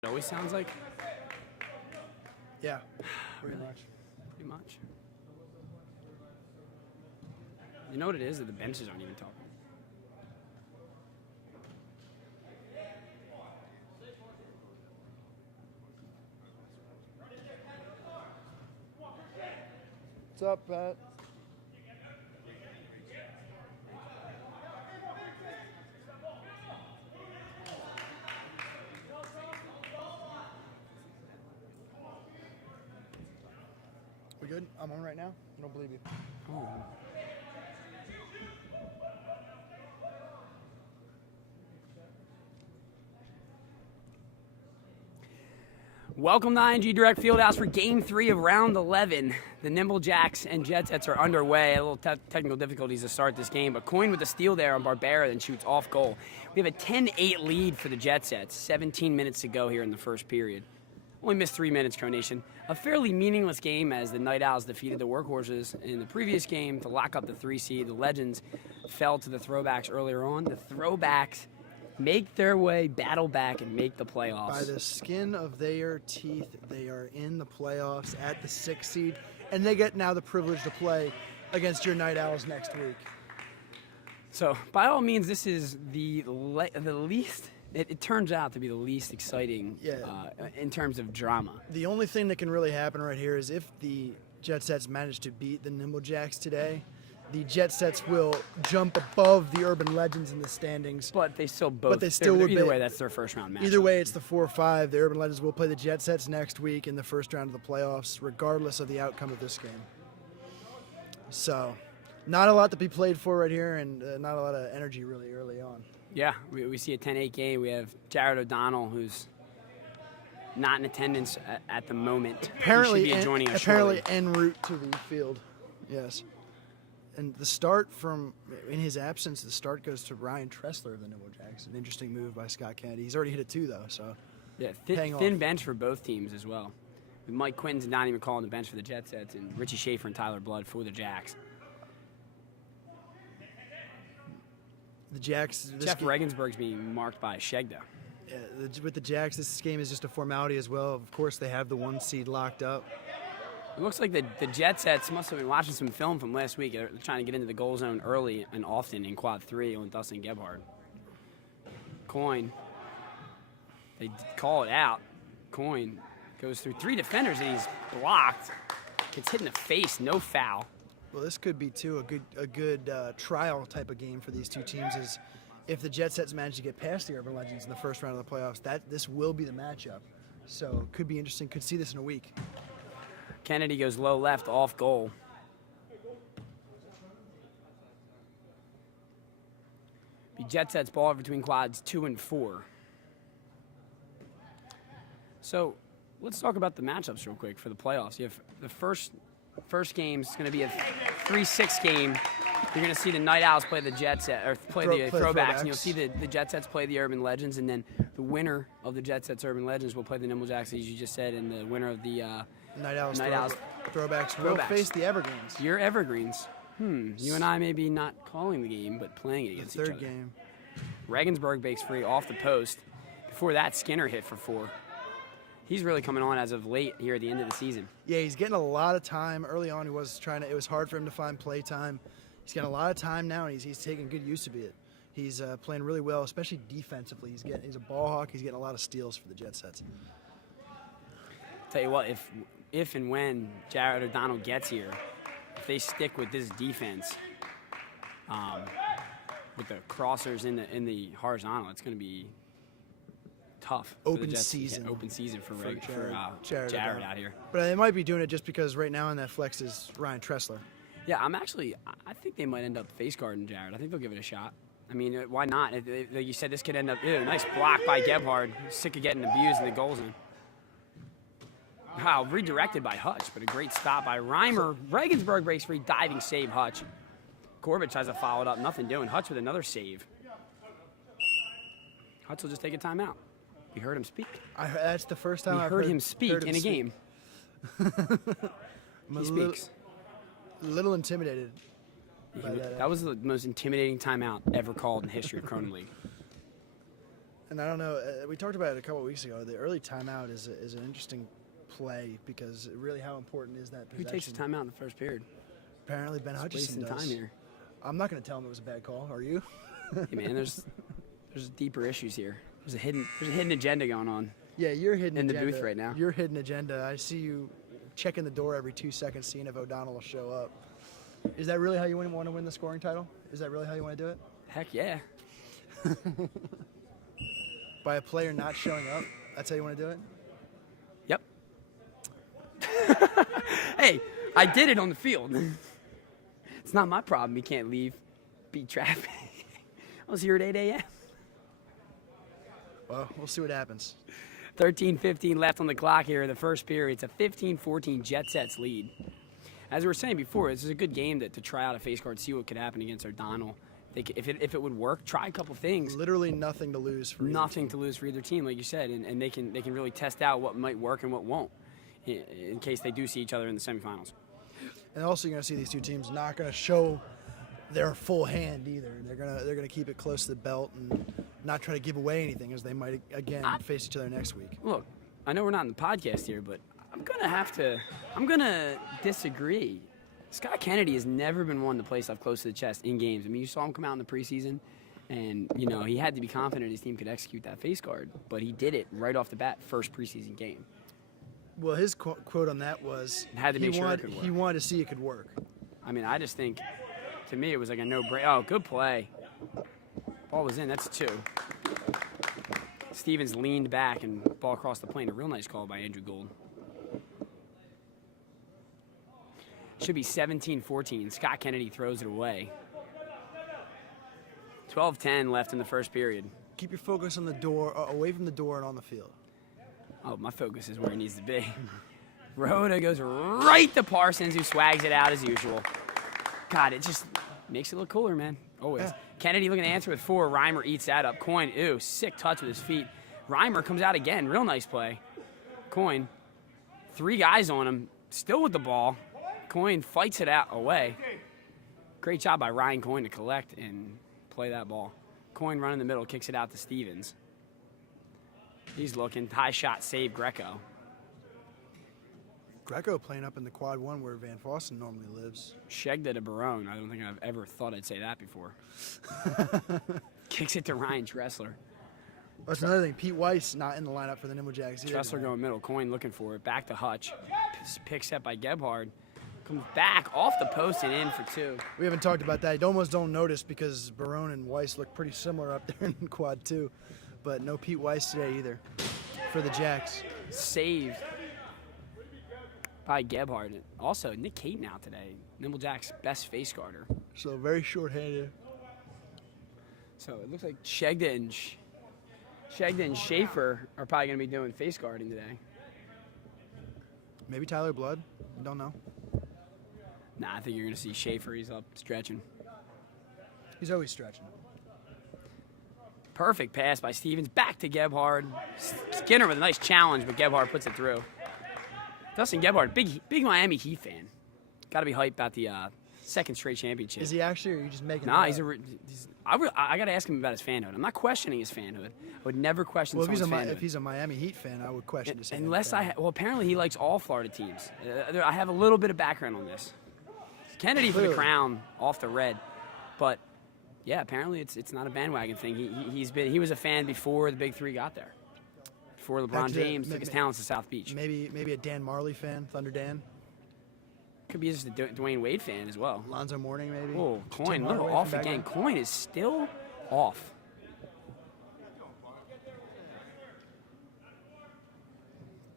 It always sounds like? Yeah, pretty much. Pretty much. You know what it is? That the benches aren't even talking. What's up, Pat? We good? I'm on right now? I don't believe you. Oh. Welcome to ING Direct Fieldhouse for Game 3 of Round 11. The Nimble Jacks and Jet Sets are underway. A little technical difficulties to start this game, but Coin with the steal there on Barbera, then shoots off goal. We have a 10-8 lead for the Jet Sets. 17 minutes to go here in the first period. Only missed 3 minutes, Cronation. A fairly meaningless game as the Night Owls defeated the Workhorses in the previous game to lock up the 3 seed. The Legends fell to the Throwbacks earlier on. The Throwbacks make their way, battle back, and make the playoffs. By the skin of their teeth, they are in the playoffs at the 6th seed, and they get now the privilege to play against your Night Owls next week. So, by all means, this is the least... It turns out to be the least exciting in terms of drama. The only thing that can really happen right here is if the Jet Sets manage to beat the Nimble Jacks today, the Jet Sets will jump above the Urban Legends in the standings. But they still both. But they still would either way, that's their first round match. Either way, it's the 4-5. The Urban Legends will play the Jet Sets next week in the first round of the playoffs, regardless of the outcome of this game. So, not a lot to be played for right here, and not a lot of energy really early on. Yeah, we see a 10-8 game. We have Jared O'Donnell, who's not in attendance at the moment. Apparently, he should be joining us apparently shortly. en route to the field. Yes. And the start in his absence, the start goes to Ryan Tressler of the Nimble Jacks. An interesting move by Scott Kennedy. He's already hit a 2, though, so yeah, thin bench for both teams as well. With Mike Quinton's not even calling the bench for the Jet Sets, and Richie Schaefer and Tyler Blood for the Jacks. The Jacks. Jeff Regensburg's being marked by Shegda. Yeah, with the Jacks, this game is just a formality as well. Of course, they have the 1 seed locked up. It looks like the Jet Sets must have been watching some film from last week. They're trying to get into the goal zone early and often in quad 3 on Dustin Gebhardt. Coin. They call it out. Coin goes through 3 defenders and he's blocked. Gets hit in the face, no foul. Well, this could be, too, a good trial type of game for these two teams. Is if the Jet Sets manage to get past the Urban Legends in the first round of the playoffs, this will be the matchup. So could be interesting. Could see this in a week. Kennedy goes low left, off goal. The Jet Sets ball between quads 2 and 4. So let's talk about the matchups real quick for the playoffs. You have the first game is going to be a 3-6 game. You're going to see the Night Owls play the Jet Set, or play the Throwbacks, and you'll see the Jet Sets play the Urban Legends, and then the winner of the Jet Sets Urban Legends will play the Nimble Jacks, as you just said, and the winner of the Night Owls Throwbacks will face the Evergreens. Your Evergreens. You and I may be not calling the game, but playing it against each other. Third game. Regensburg breaks free off the post. Before that, Skinner hit for 4. He's really coming on as of late here at the end of the season. Yeah, he's getting a lot of time. Early on, it was hard for him to find play time. He's got a lot of time now, and he's taking good use of it. He's playing really well, especially defensively. He's a ball hawk. He's getting a lot of steals for the Jet Sets. Tell you what, if and when Jared O'Donnell gets here, if they stick with this defense, with the crossers in the horizontal, it's going to be tough. Open season. Yeah, open season for Jared out here. But they might be doing it just because right now in that flex is Ryan Tressler. Yeah, I think they might end up face guarding Jared. I think they'll give it a shot. I mean, why not? Like you said, this could end up, nice block by Gebhardt. Sick of getting abused in the goal zone. Wow, redirected by Hutch, but a great stop by Reimer. Regensburg breaks free, diving save Hutch. Corbett tries to follow it up, nothing doing. Hutch with another save. Hutch will just take a timeout. We heard him speak. That's the first time I've heard him speak in a game. He speaks. A little intimidated. That was the most intimidating timeout ever called in the history of Kronum League. And I don't know, we talked about it a couple weeks ago. The early timeout is an interesting play because really how important is that possession? Who takes the timeout in the first period? Apparently Ben Hutchinson does. Wasting time here. I'm not going to tell him it was a bad call. Are you? Hey man, there's deeper issues here. There's a hidden agenda going on. Yeah, you're hidden in agenda. the booth right now. Your hidden agenda. I see you checking the door every 2 seconds, seeing if O'Donnell will show up. Is that really how you want to win the scoring title? Is that really how you want to do it? Heck yeah. By a player not showing up? That's how you want to do it? Yep. Hey, I did it on the field. It's not my problem. You can't leave, beat traffic. I was here at 8 a.m. Well, we'll see what happens. 13:15 left on the clock here in the first period. It's a 15-14 Jetsets lead. As we were saying before, this is a good game to try out a face guard, see what could happen against O'Donnell. If it would work, try a couple things. Literally nothing to lose for Nothing to lose for either team, like you said, and they can really test out what might work and what won't in case they do see each other in the semifinals. And also, you're going to see these two teams not going to show their full hand either. They're gonna keep it close to the belt and not try to give away anything, as they might again face each other next week. Look, I know we're not in the podcast here, but I'm gonna disagree. Scott Kennedy has never been one to play stuff close to the chest in games. I mean, you saw him come out in the preseason, and he had to be confident his team could execute that face guard, but he did it right off the bat, first preseason game. Well, his quote on that was had to make sure it could work. He wanted to see it could work. I mean, I just think, to me, it was like a no-brainer. Oh, good play. Ball was in. That's 2. Stevens leaned back and ball across the plane. A real nice call by Andrew Gould. Should be 17-14. Scott Kennedy throws it away. 12-10 left in the first period. Keep your focus on the door, away from the door and on the field. Oh, my focus is where it needs to be. Rhoda goes right to Parsons, who swags it out as usual. God, it just makes it look cooler, man. Always. Yeah. Kennedy looking to answer with 4. Reimer eats that up. Coyne, sick touch with his feet. Reimer comes out again. Real nice play. Coyne, 3 guys on him, still with the ball. Coyne fights it out away. Great job by Ryan Coyne to collect and play that ball. Coyne running the middle, kicks it out to Stevens. He's looking. High shot, save Greco. Greco playing up in the quad 1 where Van Fossen normally lives. Shegda to Barone. I don't think I've ever thought I'd say that before. Kicks it to Ryan Tressler. That's another thing. Pete Weiss not in the lineup for the Nimble Jacks either. Tressler going middle. Coyne looking for it. Back to Hutch. Pick set by Gebhard. Comes back off the post and in for 2. We haven't talked about that. You almost don't notice because Barone and Weiss look pretty similar up there in quad 2. But no Pete Weiss today either for the Jacks. Saved by Gebhard. Also, Nick Caton out today. Nimble Jacks' best face guarder. So very short-handed. So it looks like Shegda and Schaefer are probably going to be doing face guarding today. Maybe Tyler Blood. Don't know. Nah, I think you're going to see Schaefer. He's up stretching. He's always stretching. Perfect pass by Stevens. Back to Gebhard. Skinner with a nice challenge, but Gebhard puts it through. Dustin Gebhard, big Miami Heat fan. Got to be hyped about the second straight championship. Is he actually, or are you just making Nah, that up? I got to ask him about his fanhood. I'm not questioning his fanhood. I would never question someone's fanhood. If he's a Miami Heat fan, I would question his fanhood. Unless well, apparently he likes all Florida teams. I have a little bit of background on this. Kennedy for the crown off the red, but yeah, apparently it's not a bandwagon thing. He was a fan before the Big 3 got there. Before LeBron James took his talents to South Beach. Maybe a Dan Marley fan, Thunder Dan. Could be just a Dwayne Wade fan as well. Lonzo Mourning, maybe. Oh, Coyne, a little off again. Coyne is still off.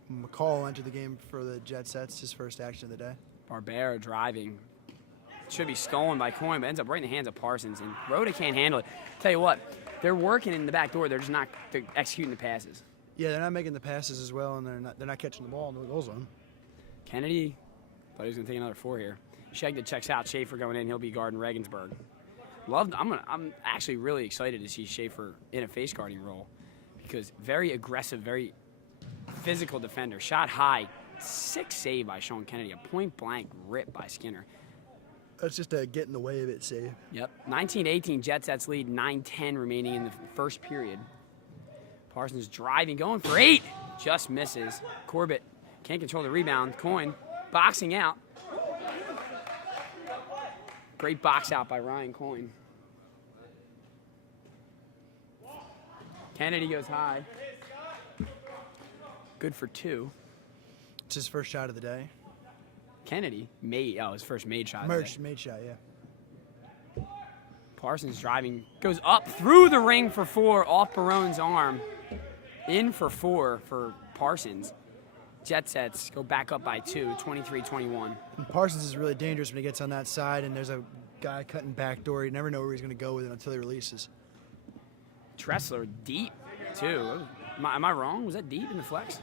McCall entered the game for the Jetsets, his first action of the day. Barbera driving. Should be stolen by Coyne, but ends up right in the hands of Parsons. And Rhoda can't handle it. Tell you what, they're working in the back door. They're just not executing the passes. Yeah, they're not making the passes as well, and they're not catching the ball in the goal zone. Kennedy thought he was going to take another 4 here. Shegda checks out. Schaefer going in. He'll be guarding Regensburg. I'm actually really excited to see Schaefer in a face guarding role because very aggressive, very physical defender. Shot high. Sick save by Sean Kennedy. A point-blank rip by Skinner. That's just a get in the way of it save. Yep. 19-18 Jetsets lead. 9-10 remaining in the first period. Parsons driving, going for 8. Just misses. Corbett can't control the rebound. Coyne boxing out. Great box out by Ryan Coyne. Kennedy goes high. Good for 2. It's his first shot of the day. Kennedy made, his first made shot. Made shot, yeah. Parsons driving, goes up through the ring for 4, off Barone's arm. In for 4 for Parsons. Jet Sets go back up by 2, 23-21. And Parsons is really dangerous when he gets on that side, and there's a guy cutting back door. You never know where he's going to go with it until he releases. Tressler deep, too. Am I wrong? Was that deep in the flex?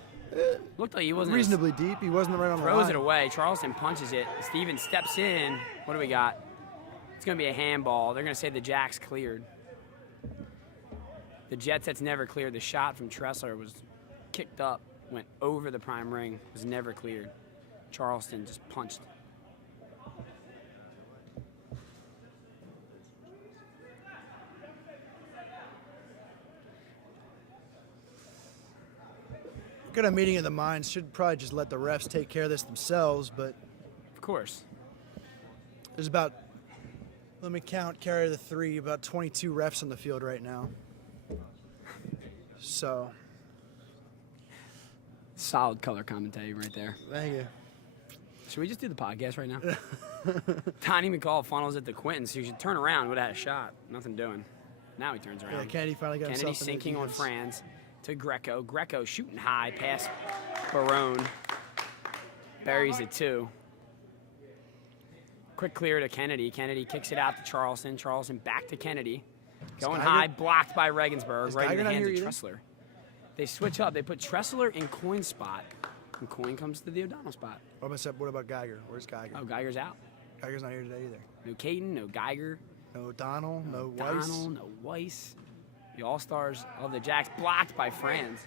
Looked like he wasn't. Reasonably deep. He wasn't right on the line. Throws it away. Charleston punches it. Stevens steps in. What do we got? It's going to be a handball. They're going to say the Jacks cleared. The Jet Sets never cleared. The shot from Tressler was kicked up, went over the prime ring, was never cleared. Charleston just punched. Got a meeting of the minds. Should probably just let the refs take care of this themselves, but Of course. there's about, let me count, carry the 3, about 22 refs on the field right now. So, Solid color commentary right there. thank you. Should we just do the podcast right now? Tiny McCall funnels it to Quentin, so you should turn around. Would have had a shot. Nothing doing. Now he turns around. Yeah, Kennedy finally got Kennedy himself in the sinking on defense. Franz to Greco. Greco shooting high past Barone. Buries it 2. Quick clear to Kennedy. Kennedy kicks it out to Charleston. Charleston back to Kennedy. Going high, blocked by Regensburg. Right in the hands of Tressler. They switch up. They put Tressler in Coyne's spot. And Coyne comes to the O'Donnell spot. What about Geiger? Where's Geiger? Oh, Geiger's out. Geiger's not here today either. No Caden, no Geiger. No O'Donnell, no Weiss. O'Donnell, no Weiss. The All-Stars of the Jacks blocked by Franz.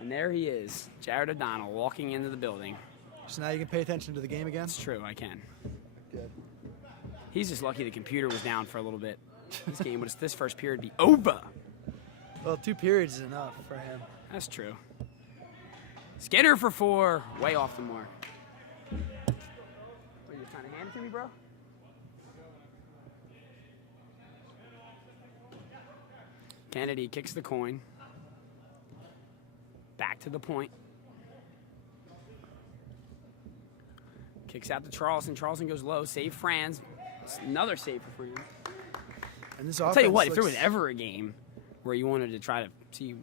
And there he is, Jared O'Donnell, walking into the building. So now you can pay attention to the game again? It's true, I can. Good. He's just lucky the computer was down for a little bit. This first period would be over. Well, 2 periods is enough for him. That's true. Skinner for 4, way off the mark. Are you trying to hand it to me, bro? Kennedy kicks the coin. Back to the point. Kicks out to Charleston. Charleston goes low. Save Franz. It's another save for Franz. And this I'll tell you what, if there was ever a game where you wanted to try to see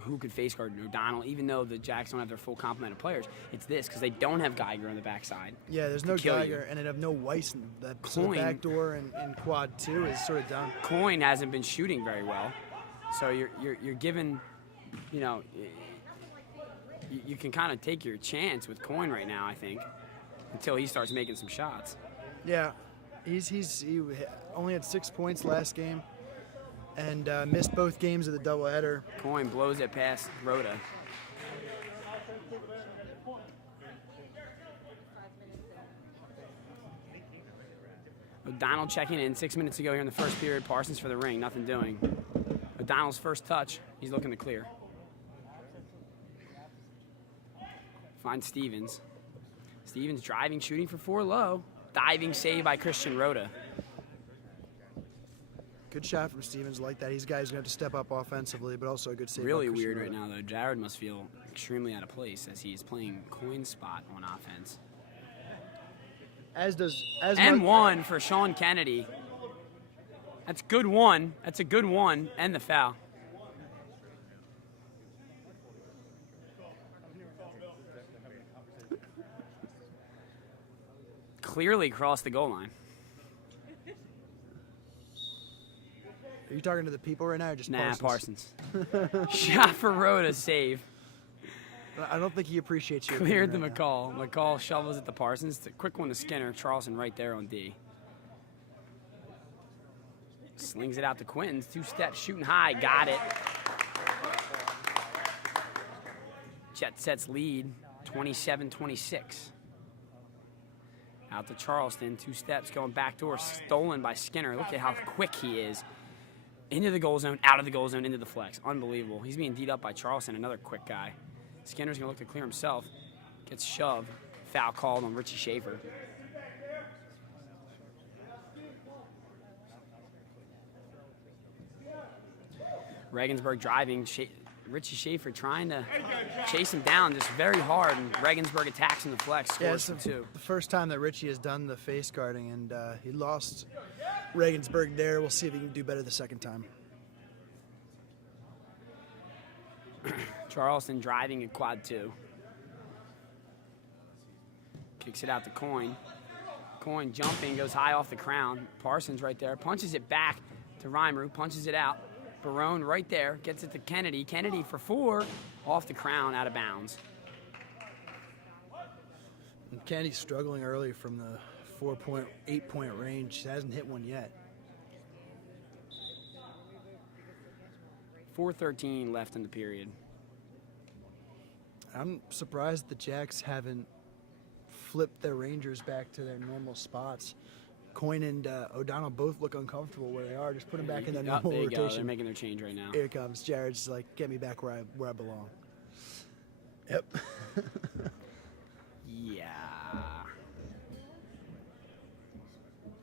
who could face guard O'Donnell, even though the Jacks don't have their full complement of players, it's this, because they don't have Geiger on the back-side. Yeah, there's no Geiger, and they have no Weiss. So the back door in quad 2 is sort of done. Coyne hasn't been shooting very well, so you're given, you know, you can kind of take your chance with Coyne right now, I think, until he starts making some shots. Yeah, he only had 6 points last game. And missed both games of the doubleheader. Coyne blows it past Rhoda. O'Donnell checking in 6 minutes ago here in the first period. Parsons for the ring, nothing doing. O'Donnell's first touch, he's looking to clear. Finds Stevens. Stevens driving, shooting for 4 low. Diving save by Christian Rhoda. Good shot from Stevens, like that. He's a guy who's going to have to step up offensively, but also a good save. Really weird right now, though. Jared must feel extremely out of place as he's playing Coyne's spot on offense. And one for Sean Kennedy. That's good one. That's a good one. And the foul. Clearly crossed the goal line. Are you talking to the people right now or just Parsons? Shot for Rhoda, save. I don't think he appreciates you. Cleared the McCall. McCall shovels it to Parsons. It's a quick one to Skinner. Charleston right there on D. Slings it out to Quintons. 2 steps, shooting high. Got it. Jet Sets lead, 27-26. Out to Charleston. 2 steps, going back door. Stolen by Skinner. Look at how quick he is. Into the goal zone, out of the goal zone, into the flex. Unbelievable. He's being beat up by Charleston, another quick guy. Skinner's going to look to clear himself. Gets shoved. Foul called on Richie Schaefer. Regensburg driving. Richie Schaefer trying to chase him down just very hard, and Regensburg attacks in the flex, scores for two. The first time that Richie has done the face guarding, and he lost Regensburg there. We'll see if he can do better the second time. Charleston driving in quad two. Kicks it out to Coyne. Coyne jumping, goes high off the crown. Parsons right there, punches it back to Reimer, punches it out. Barone right there, gets it to Kennedy. Kennedy for four, off the crown, out of bounds. And Kennedy's struggling early from the 8-point range. He hasn't hit one yet. 4:13 left in the period. I'm surprised the Jacks haven't flipped their Rangers back to their normal spots. Coyne and O'Donnell both look uncomfortable where they are. Just put them back in their normal there you rotation. Go. They're making their change right now. Here it comes. Jared's like, get me back where I belong. Yep. Yeah.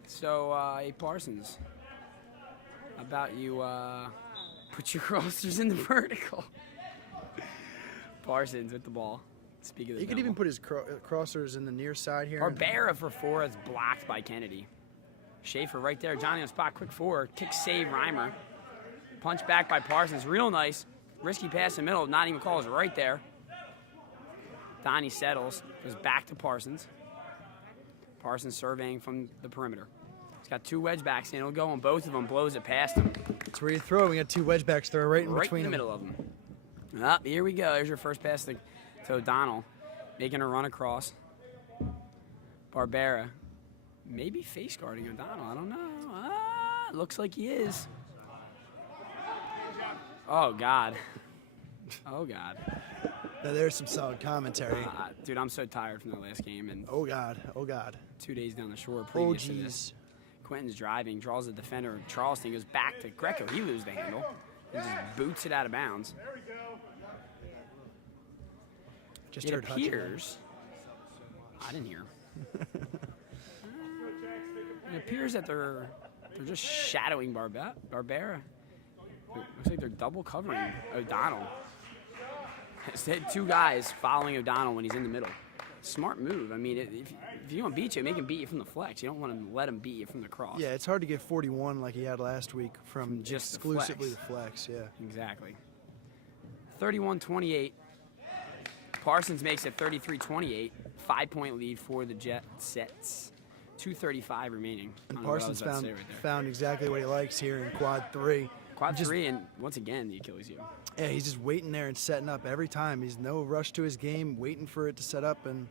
So, hey, Parsons, how about you put your crossers in the vertical? Parsons with the ball. Speak of the He could even put his crossers in the near side here. Barbera for four is blocked by Kennedy. Schaefer right there. Johnny on spot. Quick four. Kick save Reimer. Punch back by Parsons. Real nice. Risky pass in the middle. Not even calls right there. Donnie settles. Goes back to Parsons. Parsons surveying from the perimeter. He's got two wedge backs in. He'll go on both of them. Blows it past him. That's where you throw. We got two wedge backs throw right in between the middle of them. Here we go. There's your first pass to O'Donnell. Making a run across. Barbera. Maybe face guarding O'Donnell. I don't know. Looks like he is. Oh, God. Oh, God. Now, there's some solid commentary. Dude, I'm so tired from the last game. And oh, God. Oh, God. 2 days down the shore previous to this. Quentin's driving, draws the defender. Charleston goes back to Greco. He loses the handle. And just boots it out of bounds. Just it heard appears. I didn't hear. It appears that they're just shadowing Barbera. Looks like they're double covering O'Donnell. It's two guys following O'Donnell when he's in the middle. Smart move. I mean, if you want to beat you, make him beat you from the flex. You don't want to let him beat you from the cross. Yeah, it's hard to get 41 like he had last week from just exclusively the flex. Yeah, exactly. 31-28. Parsons makes it 33-28. 5-point lead for the Jetsets. 2:35 remaining. And Parsons found exactly what he likes here in quad three. Quad three, and once again, the Achilles heel. Yeah, he's just waiting there and setting up every time. He's no rush to his game, waiting for it to set up and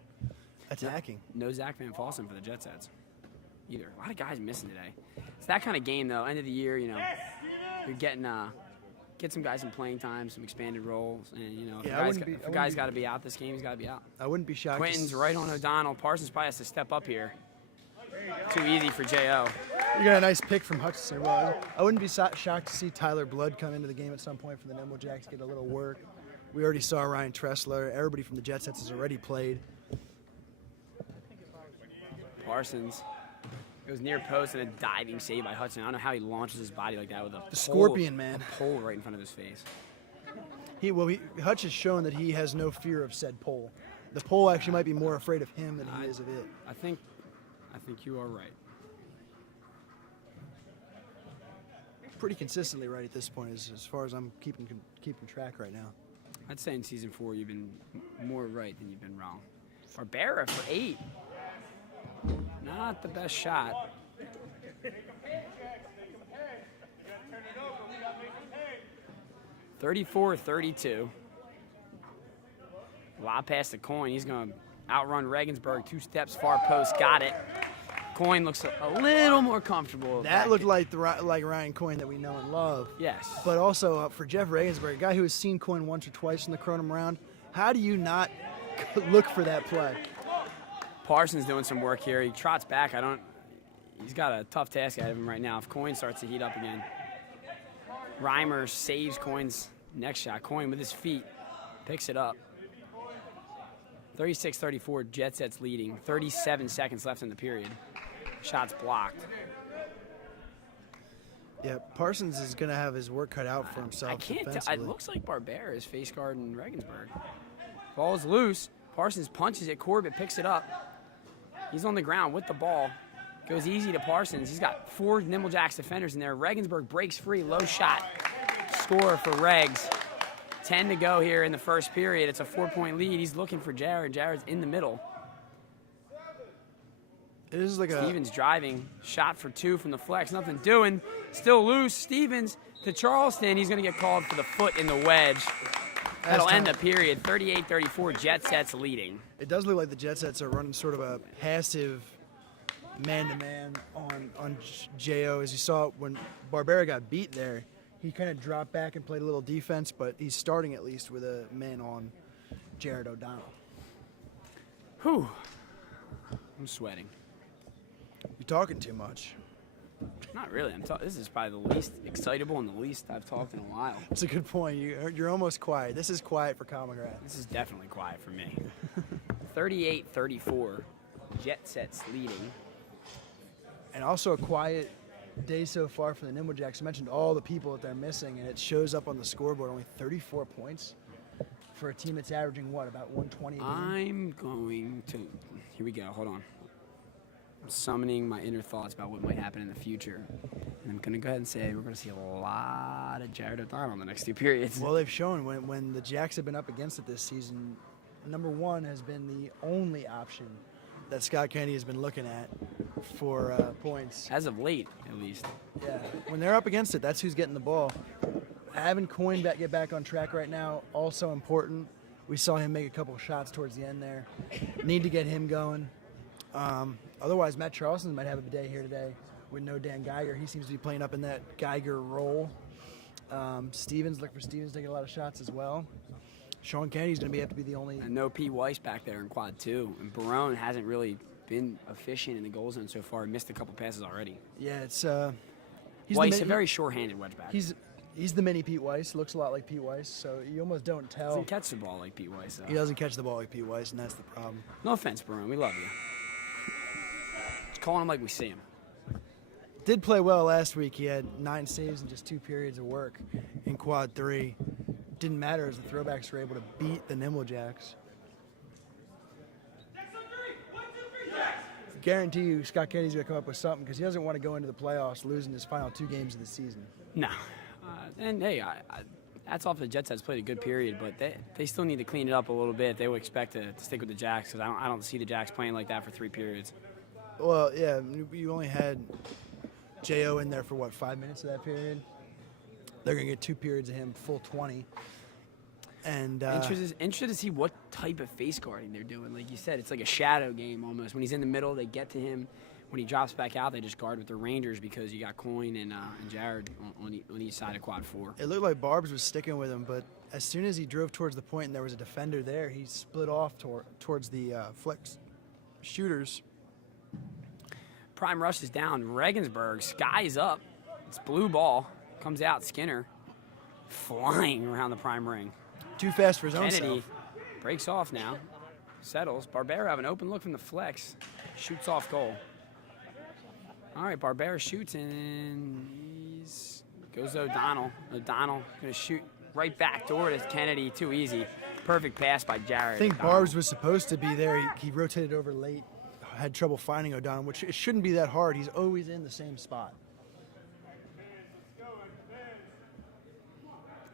attacking. No Zach Van Fossen for the Jetsets either. A lot of guys missing today. It's that kind of game, though. End of the year, you're getting get some guys some playing time, some expanded roles, and if a guy's got to be out this game, he's got to be out. I wouldn't be shocked. Quentin's right on O'Donnell. Parsons probably has to step up here. Too easy for J.O. You got a nice pick from Hutchinson. Well, I wouldn't be shocked to see Tyler Blood come into the game at some point for the Nimble Jacks, get a little work. We already saw Ryan Tressler. Everybody from the Jetsets has already played. Parsons goes near post and a diving save by Hudson. I don't know how he launches his body like that with a scorpion, man. A pole right in front of his face. Hutch has shown that he has no fear of said pole. The pole actually might be more afraid of him than he is of it. I think you are right. Pretty consistently right at this point, as far as I'm keeping track right now. I'd say in season 4 you've been more right than you've been wrong. Barbera for 8. Not the best shot. (34-32). Lob pass to Coyne. He's going to outrun Regensburg. 2 steps, far post. Got it. Coyne looks a little more comfortable. That looked like Ryan Coyne that we know and love. Yes. But also for Jeff Regensburg, a guy who has seen Coyne once or twice in the Kronum round, how do you not look for that play? Parsons doing some work here. He trots back. He's got a tough task ahead of him right now if Coyne starts to heat up again. Reimer saves Coin's next shot. Coin with his feet picks it up. 36-34, Jet Sets leading. 37 seconds left in the period. Shot's blocked. Yeah, Parsons is going to have his work cut out for himself. I can't tell. defensively. It looks like Barbera is face guarding Regensburg. Ball's loose. Parsons punches it. Corbett picks it up. He's on the ground with the ball. Goes easy to Parsons. He's got 4 Nimble Jacks defenders in there. Regensburg breaks free. Low shot. Score for Regs. 10 to go here in the first period. It's a 4-point lead. He's looking for Jared. Jared's in the middle. It is like Stevens driving. Shot for 2 from the flex. Nothing doing. Still loose. Stevens to Charleston. He's going to get called for the foot in the wedge. That'll end the period. 38-34, Jet Sets leading. It does look like the Jet Sets are running sort of a passive man-to-man on J.O. As you saw when Barbera got beat there, he kind of dropped back and played a little defense, but he's starting at least with a man on Jared O'Donnell. Whew. I'm sweating. You're talking too much. Not really. This is probably the least excitable and the least I've talked in a while. That's a good point. You're almost quiet. This is quiet for Common Grass. This is definitely quiet for me. 38-34, Jet Sets leading. And also a quiet day so far for the Nimble Jacks. I mentioned all the people that they're missing, and it shows up on the scoreboard. Only 34 points for a team that's averaging, what, about 120 a game? I'm going to... Here we go. Hold on. I'm summoning my inner thoughts about what might happen in the future. And I'm going to go ahead and say we're going to see a lot of Jared O'Donnell in the next 2 periods. Well, they've shown when the Jacks have been up against it this season, number 1 has been the only option that Scott Kennedy has been looking at for points. As of late, at least. Yeah, when they're up against it, that's who's getting the ball. Having Coin get back on track right now, also important. We saw him make a couple of shots towards the end there. Need to get him going. Otherwise, Matt Charleston might have a day here today with no Dan Geiger. He seems to be playing up in that Geiger role. Stevens, look for Stevens taking a lot of shots as well. Sean Kennedy's going to have to be the only... And no P. Weiss back there in quad 2. And Barone hasn't really been efficient in the goal zone so far. He missed a couple passes already. Yeah, it's... Weiss, a very sure-handed wedge back. He's the mini Pete Weiss. Looks a lot like Pete Weiss, so you almost don't tell. Doesn't catch the ball like Pete Weiss, though. He doesn't catch the ball like Pete Weiss, and that's the problem. No offense, Barone. We love you. Just calling him like we see him. Did play well last week. He had 9 saves in just 2 periods of work in quad 3. Didn't matter as the Throwbacks were able to beat the Nimble Jacks. Guarantee you Scott Kennedy's going to come up with something because he doesn't want to go into the playoffs losing his final 2 games of the season. No. And, hey, that's off the Jet Sets played a good period, but they still need to clean it up a little bit. They would expect to stick with the Jacks because I don't see the Jacks playing like that for 3 periods. Well, yeah, you only had J.O. in there for, what, 5 minutes of that period? They're going to get 2 periods of him, full 20. And interested to see what type of face guarding they're doing. Like you said, it's like a shadow game almost. When he's in the middle, they get to him. When he drops back out, they just guard with the Rangers because you got Coin and Jared on each side of quad 4. It looked like Barbs was sticking with him, but as soon as he drove towards the point and there was a defender there, he split off towards the flex shooters. Prime rush is down. Regensburg, sky's up. It's blue ball. Comes out, Skinner flying around the prime ring. Too fast for his own Kennedy self. breaks off now. Settles. Barbera have an open look from the flex. Shoots off goal. All right, Barbera shoots and goes to O'Donnell. O'Donnell going to shoot right back door to Kennedy. Too easy. Perfect pass by Jared. I think O'Donnell. Barbs was supposed to be there. He rotated over late. Had trouble finding O'Donnell, which it shouldn't be that hard. He's always in the same spot.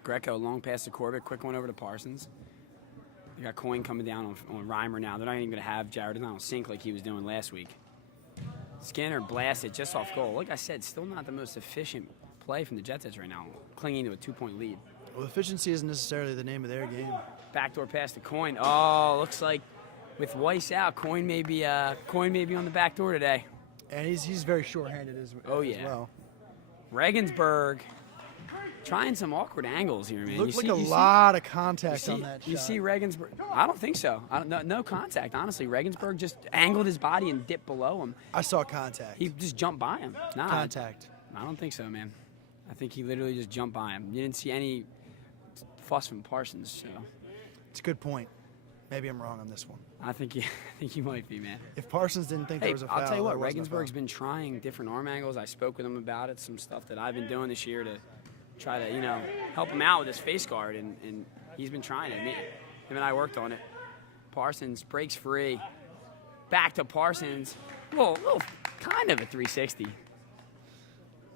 Greco, long pass to Corbett, quick one over to Parsons. You got Coin coming down on Reimer now. They're not even going to have Jared O'Donnell sink like he was doing last week. Skinner blasted just off goal. Like I said, still not the most efficient play from the Jet Sets right now, clinging to a 2-point lead. Well, efficiency isn't necessarily the name of their game. Backdoor pass to Coin. Oh, looks like with Weiss out, Coin may be on the back door today. And he's very short-handed as well. Regensburg trying some awkward angles here, man. Looked like a lot of contact on that shot. You see Regensburg? I don't think so. No contact, honestly. Regensburg just angled his body and dipped below him. I saw contact. He just jumped by him. Nah, Contact. I don't think so, man. I think he literally just jumped by him. You didn't see any fuss from Parsons, so It's a good point. Maybe I'm wrong on this one. I think you might be, man. If Parsons didn't think there was a foul, I'll tell you what, there wasn't a foul. Regensburg's been trying different arm angles. I spoke with him about it, some stuff that I've been doing this year to try to, help him out with his face guard, and he's been trying it. Him and I worked on it. Parsons breaks free. Back to Parsons. Little kind of a 360.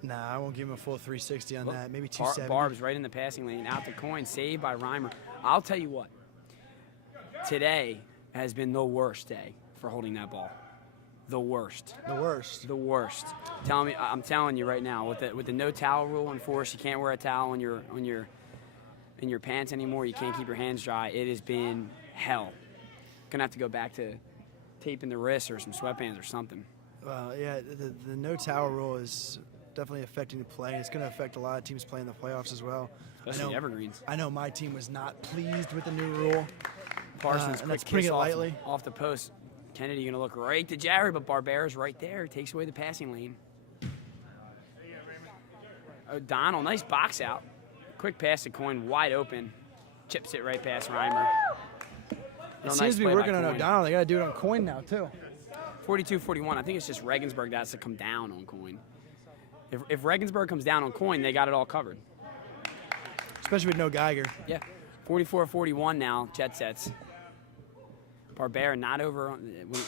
Nah, I won't give him a full 360 on that. Maybe 270. Barb's right in the passing lane. Out the coin. Saved by Reimer. I'll tell you what. Today has been the worst day for holding that ball. The worst. The worst. The worst. I'm telling you right now, with the no towel rule enforced, you can't wear a towel in your pants anymore. You can't keep your hands dry. It has been hell. Gonna have to go back to taping the wrists or some sweatbands or something. Yeah, the no towel rule is definitely affecting the play. It's going to affect a lot of teams playing the playoffs as well. Especially Evergreens. I know my team was not pleased with the new rule. Parsons quick kiss lightly. off the post. Kennedy going to look right to Jared, but Barbera's right there. Takes away the passing lane. O'Donnell, nice box out. Quick pass to Coin, wide open. Chips it right past Reimer. It seems to be working on O'Donnell. They got to do it on Coin now, too. 42-41. I think it's just Regensburg that has to come down on Coin. If Regensburg comes down on Coin, they got it all covered. Especially with no Geiger. Yeah. 44-41 now, Jet Sets. Barbera not over.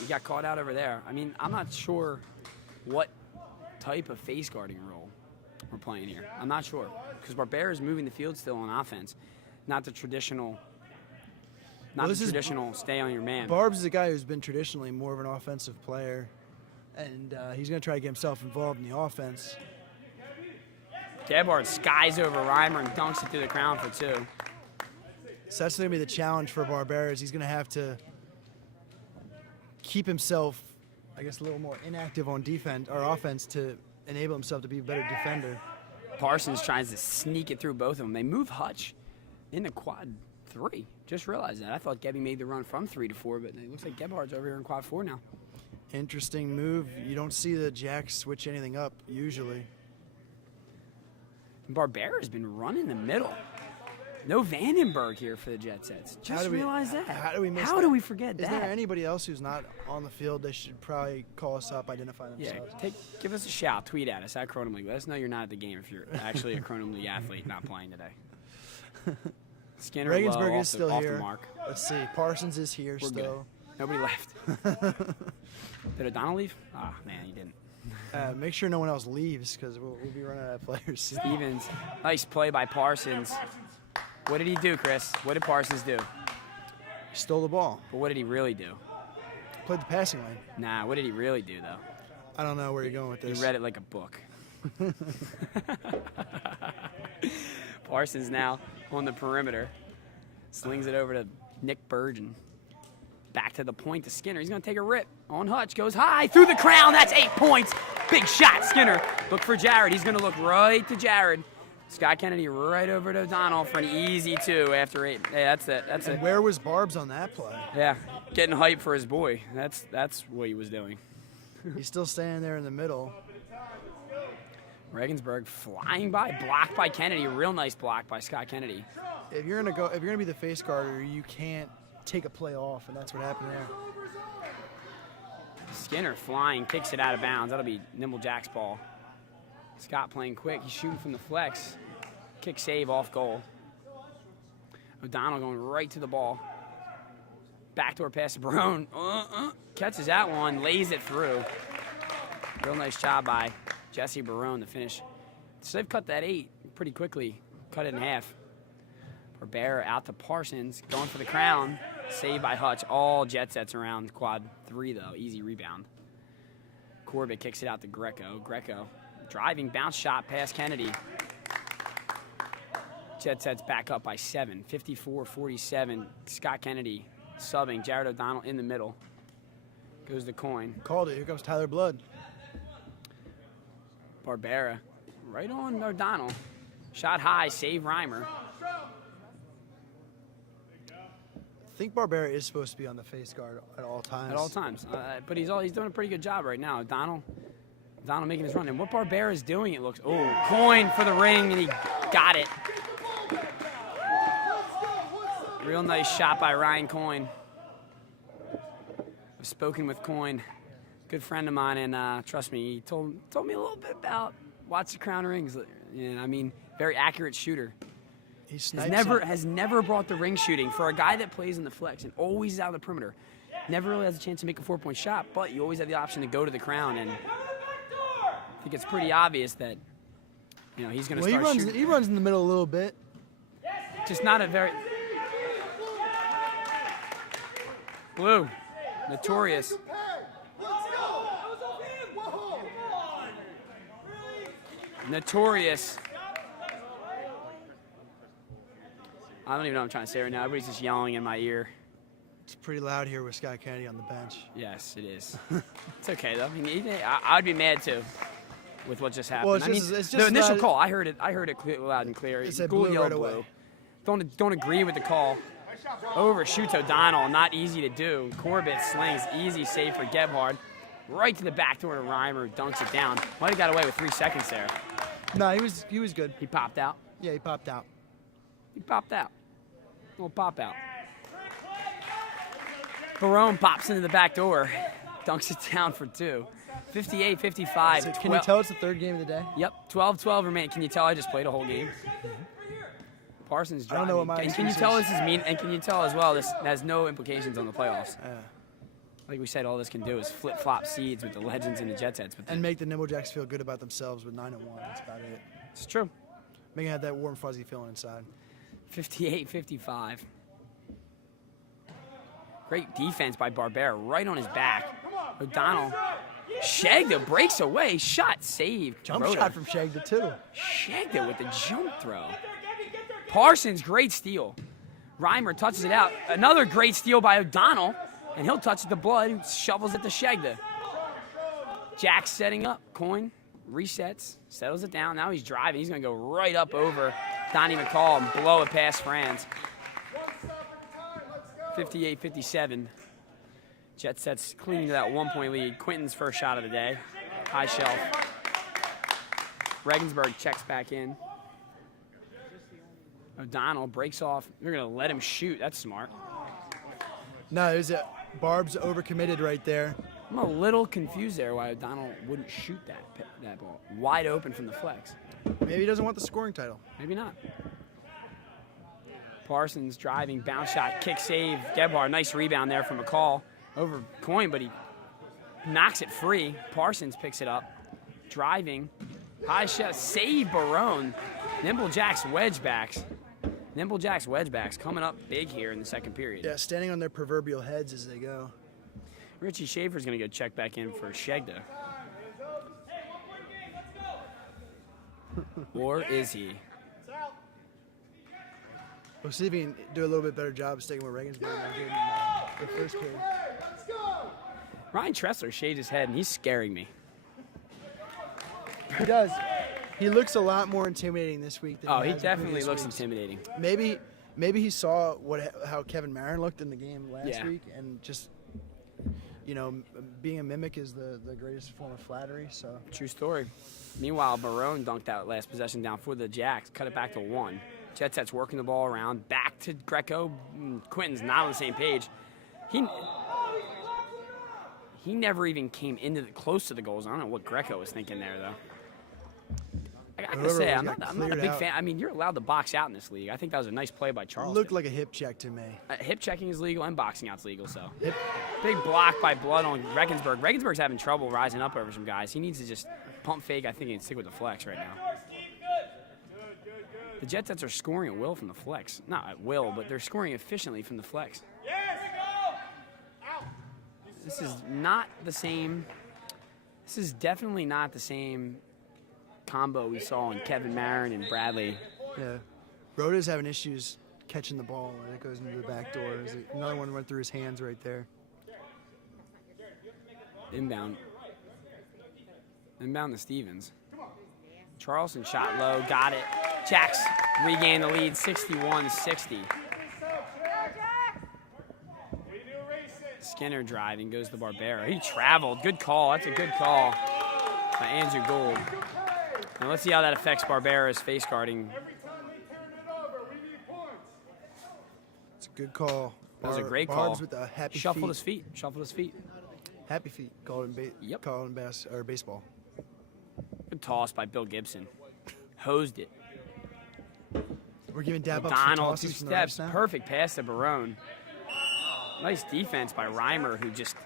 He got caught out over there. I mean, I'm not sure what type of face guarding role we're playing here. I'm not sure. Because Barbera is moving the field still on offense. Not the traditional stay on your man. Barb's is a guy who's been traditionally more of an offensive player. And he's going to try to get himself involved in the offense. Gebhard skies over Reimer and dunks it through the crown for two. So that's going to be the challenge for Barbera, is he's going to have to keep himself, I guess, a little more inactive on defense or offense to enable himself to be a better defender. Parsons tries to sneak it through both of them. They move Hutch in the quad 3. Just realized that. I thought Gebby made the run from 3 to 4, but it looks like Gebhard's over here in quad 4 now. Interesting move. You don't see the Jacks switch anything up usually. Barbera's been running the middle. No Vandenberg here for the Jet Sets. Just realized that. How do we miss How that? do we forget that? Is there anybody else who's not on the field? They should probably call us up, identify themselves. Yeah, give us a shout. Tweet at us at Kronum League. Let us know you're not at the game if you're actually a Kronum League athlete not playing today. Skinner Regensburg low, is still off here. the mark. Let's see. Parsons is here We're still. Good. Nobody left. Did O'Donnell leave? Ah, man, he didn't. Make sure no one else leaves because we'll be running out of players. Stevens, nice play by Parsons. What did he do, Chris? What did Parsons do? He stole the ball. But what did he really do? Played the passing lane. Nah, what did he really do, though? I don't know where you're going with this. He read it like a book. Parsons now on the perimeter. Slings it over to Nick Burgeon. Back to the point to Skinner. He's going to take a rip on Hutch. Goes high through the crown. That's 8 points. Big shot, Skinner. Look for Jared. He's going to look right to Jared. Scott Kennedy right over to O'Donnell for an easy 2 after 8. Hey, that's it. That's it. Where was Barbs on that play? Yeah, getting hype for his boy. That's what he was doing. He's still standing there in the middle. Regensburg flying by, blocked by Kennedy. A real nice block by Scott Kennedy. If you're gonna be the face guarder, you can't take a play off, and that's what happened there. Skinner flying, kicks it out of bounds. That'll be Nimble Jacks' ball. Scott playing quick. He's shooting from the flex. Kick save off goal. O'Donnell going right to the ball. Backdoor pass to Barone. Catches that one, lays it through. Real nice job by Jesse Barone to finish. So they've cut that 8 pretty quickly. Cut it in half. Barbera out to Parsons, going for the crown. Saved by Hutch. All Jet Sets around quad 3, though. Easy rebound. Corbett kicks it out to Greco. Greco driving bounce shot past Kennedy. Jet Sets back up by 7. 54-47. Scott Kennedy subbing. Jared O'Donnell in the middle. Goes the coin. Called it. Here comes Tyler Blood. Barbera right on O'Donnell. Shot high. Save Reimer. I think Barbera is supposed to be on the face guard at all times. At all times. But he's doing a pretty good job right now. O'Donnell O'Donnell making his run. And what Barbera is doing, it looks. Oh, Coin for the ring, and he got it. Real nice shot by Ryan Coin. I've spoken with Coin, good friend of mine, and trust me, he told me a little bit about watch the Crown Rings. And I mean, very accurate shooter. He Has never brought the ring shooting for a guy that plays in the flex and always out of the perimeter. Never really has a chance to make a 4-point shot, but you always have the option to go to the Crown, and I think it's pretty obvious that he's going to start shooting. He runs in the middle a little bit. Just not a very Blue, notorious. Notorious. I don't even know what I'm trying to say right now. Everybody's just yelling in my ear. It's pretty loud here with Scott Kennedy on the bench. Yes, it is. It's okay though. I mean, I'd be mad too with what just happened. Well, it's just the initial loud. call, I heard it loud and clear. It said Gould blue yelled right away. Don't agree with the call. Overshoots O'Donnell, not easy to do. Corbett slings, easy save for Gebhard. Right to the back door to Reimer, dunks it down. Might have got away with 3 seconds there. No, he was good. He popped out. Yeah, he popped out. He popped out. Little pop out. Barone pops into the back door, dunks it down for 2. 58-55. So can you tell it's the third game of the day? Yep, 12-12 remain. Can you tell I just played a whole game? Parsons driving. I don't know what my and can you excuse tell is. this is mean? And can you tell as well this has no implications on the playoffs? Yeah. Like we said, all this can do is flip-flop seeds with the Legends and the Jet Sets. But And make the Nimble Jacks feel good about themselves with 9-1. That's about it. It's true. Make it have that warm, fuzzy feeling inside. 58-55. Great defense by Barbera, right on his back. O'Donnell. Shagda breaks away. Shot saved. Jump Rhoda. shot from Shagda, too. Shagda with the jump throw. Parsons, great steal. Reimer touches it out. Another great steal by O'Donnell, and he'll touch the blood and shovels it to Shagda. Jack's setting up. Coin resets, settles it down. Now he's driving. He's going to go right up over Donnie McCall and blow it past Franz. 58-57. Jet Sets clinging to that 1-point lead. Quinton's first shot of the day. High shelf. Regensburg checks back in. O'Donnell breaks off. They're going to let him shoot. That's smart. No, it was Barb's overcommitted right there. I'm a little confused there why O'Donnell wouldn't shoot that ball. Wide open from the flex. Maybe he doesn't want the scoring title. Maybe not. Parsons driving, bounce shot, kick save. Gebhard, nice rebound there from McCall. Over Coin, but he knocks it free. Parsons picks it up. Driving. High shot, save Barone. Nimble Jacks wedge backs. Nimble Jacks wedge backs coming up big here in the second period. Yeah, standing on their proverbial heads as they go. Richie Schaefer's going to go check back in for Shagda. Or is he? We'll see if he can do a little bit better job of sticking with Regensburg than he did in the first period. Ryan Tressler shades his head, and he's scaring me. He does. He looks a lot more intimidating this week than He has in definitely previous looks weeks. intimidating. Maybe he saw how Kevin Marin looked in the game last week, and just being a mimic is the greatest form of flattery. So True story. Meanwhile, Barone dunked out last possession down for the Jacks, cut it back to 1. Jet Set's working the ball around, back to Greco. Quinton's not on the same page. He never even came close to the goals. I don't know what Greco was thinking there, though. I gotta say, I'm not a big fan. I mean, you're allowed to box out in this league. I think that was a nice play by Charles. Looked like a hip check to me. Hip checking is legal and boxing out's legal, so. Big block by Blood on Regensburg. Regensburg's having trouble rising up over some guys. He needs to just pump fake. I think he can stick with the flex right now. The Jet Sets are scoring at will from the flex. Not at will, but they're scoring efficiently from the flex. This is not the same. This is definitely not the same combo we saw in Kevin Marin and Bradley. Yeah. Rhoda's having issues catching the ball, and it goes into the back door. Another one went through his hands right there. Inbound to Stevens. Charleston shot low, got it. Jacks regain the lead, 61-60. Skinner driving, goes to Barbera. He traveled, good call, that's a good call. by Andrew Gold. Now let's see how that affects Barbera's face guarding. It's a good call. That was a great Barb's call. with a happy Shuffled feet. his feet. Shuffled his feet. Happy feet. Called in baseball. Good toss by Bill Gibson. Hosed it. We're giving dab ups for O'Donnell, tosses 2 from the steps. refs now. Perfect pass to Barone. Nice defense by Reimer, who just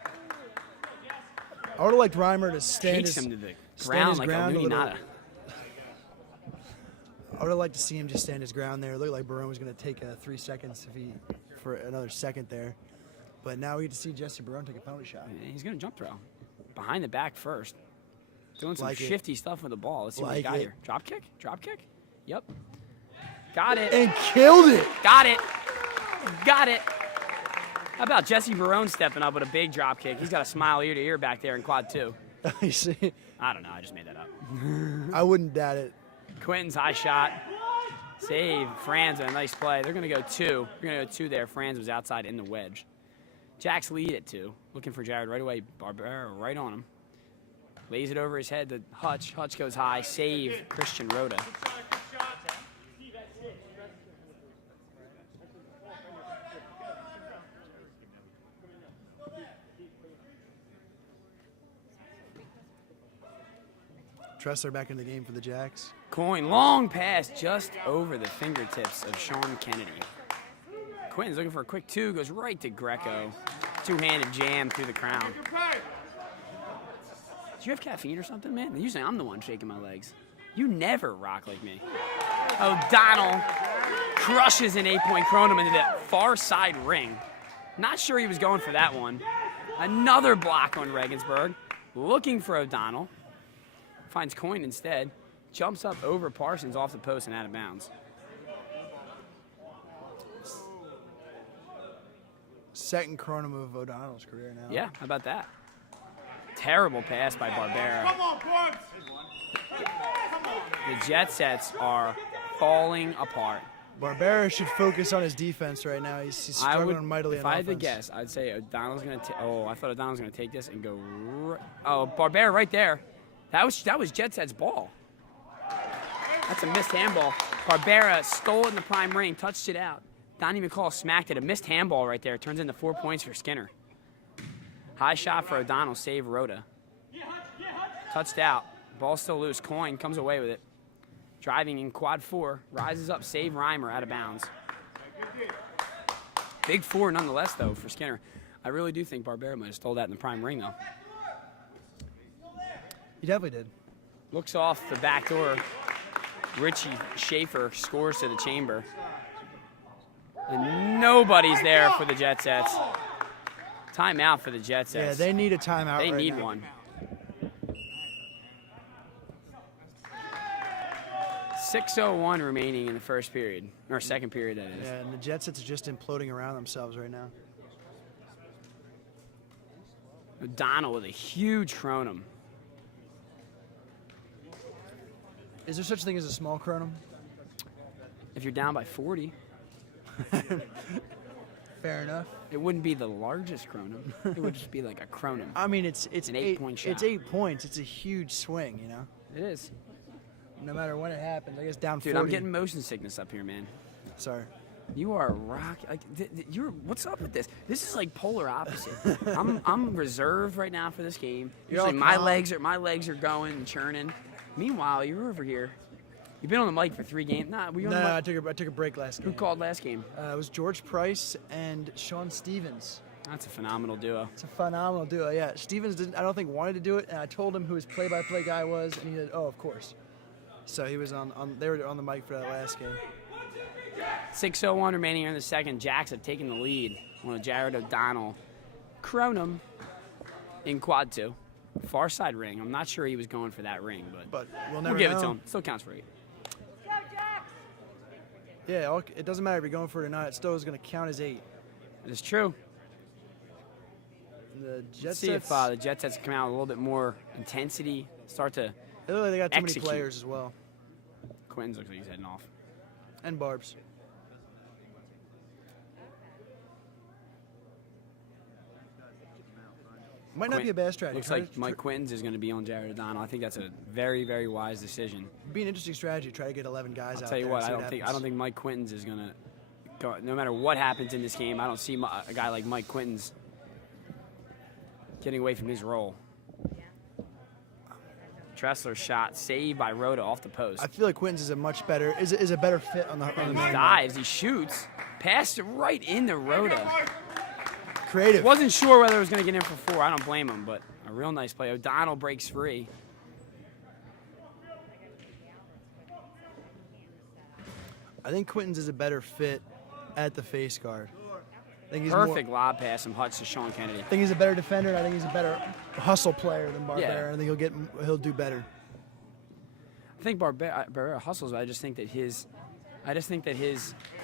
I would have liked Reimer to stand takes his, him to the stand ground his like ground a a loony little. nada. I would have liked to see him just stand his ground there. It looked like Barone was going to take 3 seconds for another second there. But now we get to see Jesse Barone take a penalty shot. He's going to jump throw. Behind the back first. Doing some Like it. shifty stuff with the ball. Let's see what he Like got it. here. Drop kick? Drop kick? Yep. Got it. And killed it. Got it. Got it. How about Jesse Barone stepping up with a big drop kick? He's got a smile ear to ear back there in quad 2. You see? I don't know. I just made that up. I wouldn't doubt it. Quentin's high shot. Save. Franz with a nice play. They're going to go 2. They're going to go 2 there. Franz was outside in the wedge. Jacks lead at 2. Looking for Jared right away. Barbera right on him. Lays it over his head to Hutch. Hutch goes high. Save. Christian Rhoda. Tressler back in the game for the Jacks. Coin. Long pass just over the fingertips of Sean Kennedy. Quentin's looking for a quick 2. Goes right to Greco. Two-handed jam through the crown. Do you have caffeine or something, man? Usually I'm the one shaking my legs. You never rock like me. O'Donnell crushes an 8-point Kronum into the far side ring. Not sure he was going for that one. Another block on Regensburg. Looking for O'Donnell. Finds Coin instead. Jumps up over Parsons off the post and out of bounds. Second Kronum of O'Donnell's career now. Yeah, how about that? Terrible pass by Barbera. The Jet Sets are falling apart. Barbera should focus on his defense right now. He's struggling mightily if on I had to offense. guess, I'd say O'Donnell's going to I thought O'Donnell's going to take this and go Barbera right there. That was Jet Set's ball. That's a missed handball. Barbera stole it in the prime ring, touched it out. Donnie McCall smacked it. A missed handball right there. Turns into 4 points for Skinner. High shot for O'Donnell. Save Rhoda. Touched out. Ball still loose. Coin comes away with it. Driving in quad 4. Rises up. Save Reimer out of bounds. Big 4 nonetheless, though, for Skinner. I really do think Barbera might have stole that in the prime ring, though. He definitely did. Looks off the back door. Richie Schaefer scores to the chamber. And nobody's there for the Jet Sets. Timeout for the Jet Sets. Yeah, they need a timeout They right need now. one. 6:01 remaining in the first period. Or second period, that is. Yeah, and the Jet Sets are just imploding around themselves right now. O'Donnell with a huge Kronum. Is there such a thing as a small Kronum? If you're down by 40, Fair enough. it wouldn't be the largest Kronum. It would just be like a Kronum. I mean, it's An 8-point shot. It's 8 points. It's a huge swing, you know. It is. No matter when it happens, I guess down Dude, 40. I'm getting motion sickness up here, man. Sorry. You are rock. Like you're. What's up with this? This is like polar opposite. I'm reserved right now for this game. You're all Usually my calm. legs are going and churning. Meanwhile, you're over here. You've been on the mic for 3 games. Nah, were you on No, the I mic? took a break last Who game. called last game? It was George Price and Sean Stevens. That's a phenomenal duo. It's a phenomenal duo. Yeah, Stevens didn't. I don't think wanted to do it, and I told him who his play-by-play guy was, and he said, "Oh, of course." So he was on. They were on the mic for that last game. 6:01 remaining in the second. Jacks have taken the lead on a Jared O'Donnell. Kronum in quad 2. Far side ring. I'm not sure he was going for that ring, but We'll never we'll give know. it to him. Still counts for 8. Yeah, it doesn't matter if you're going for it or not. It still is going to count as 8. It's true. And the Jet Let's see if Sets. the Jet Sets come out with a little bit more intensity. Start to. It looked like they got too execute. many players as well, Quinn's looks like he's heading off. and Barbs. Might not be a bad strategy. Looks like Mike Quintons is going to be on Jared O'Donnell. I think that's a very, very wise decision. Be an interesting strategy. Try to get 11 guys out there. I'll tell you what, I don't think Mike Quintons is going to go. No matter what happens in this game, I don't see a guy like Mike Quintons getting away from his role. Tressler's shot saved by Rhoda off the post. I feel like Quintons is a much better is a better fit on the He man. dives, he shoots, passed it right into Rhoda. Creative. Wasn't sure whether it was going to get in for 4. I don't blame him, but a real nice play. O'Donnell breaks free. I think Quintons is a better fit at the face guard. I think he's Perfect lob pass from Hutch to Sean Kennedy. I think he's a better defender, and I think he's a better hustle player than Barbera. Yeah. I think he'll do better. I think Barbera hustles, but I just think that his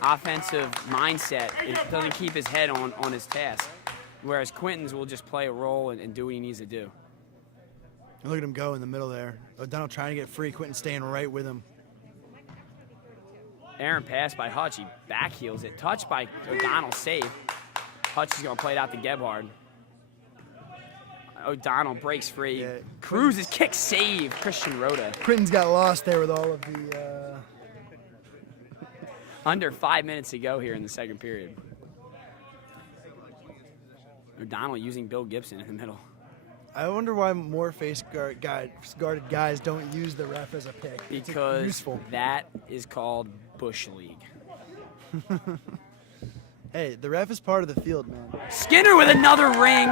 offensive mindset doesn't keep his head on his task, whereas Quintons will just play a role and do what he needs to do. And look at him go in the middle there. O'Donnell trying to get free. Quintons staying right with him. Aaron pass by Hutch. He backheels it. Touched by O'Donnell. Save. Hutch is going to play it out to Gebhard. O'Donnell breaks free. Yeah, Cruz's kick save. Christian Rhoda. Quintons got lost there with all of the... Under 5 minutes to go here in the second period. O'Donnell using Bill Gibson in the middle. I wonder why more guarded guys don't use the ref as a pick. Because useful. that is called Bush League. Hey, the ref is part of the field, man. Skinner with another ring.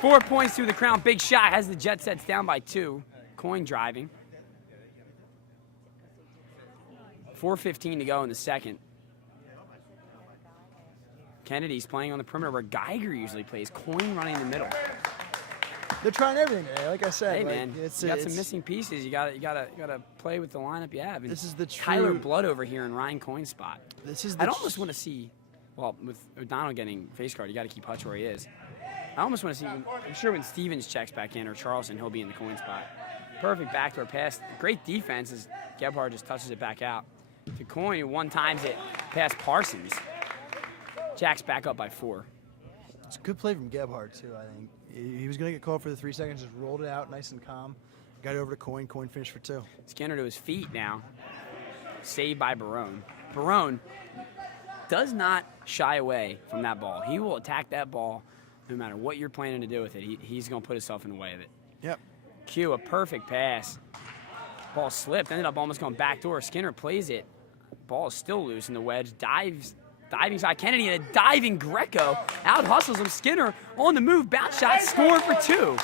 4 points through the crown. Big shot. Has the Jet Sets down by 2. Coin driving. 4:15 to go in the second. Kennedy's playing on the perimeter where Geiger usually plays. Coin running in the middle. They're trying everything today, like I said. Hey like, man, you got some missing pieces. You gotta play with the lineup you have. And this is the true Tyler Blood over here in Ryan Coin's spot. This is the I'd almost want to see. Well, with O'Donnell getting face guard, you got to keep Hutch where he is. I almost want to see. I'm sure when Stevens checks back in or Charleston, he'll be in the Coin spot. Perfect backdoor pass. Great defense as Gebhard just touches it back out to Coin, who one times it past Parsons. Jack's back up by 4. It's a good play from Gebhard too. I think he was going to get called for the 3 seconds, just rolled it out nice and calm. Got it over to Coin. Coin finished for 2. Skinner to his feet now. Saved by Barone. Barone does not shy away from that ball. He will attack that ball no matter what you're planning to do with it. He's going to put himself in the way of it. Yep. Q, a perfect pass. Ball slipped, ended up almost going backdoor. Skinner plays it. Ball is still loose in the wedge. Diving side Kennedy and a diving Greco. Out hustles him. Skinner on the move. Bounce shot. Scoring for 2.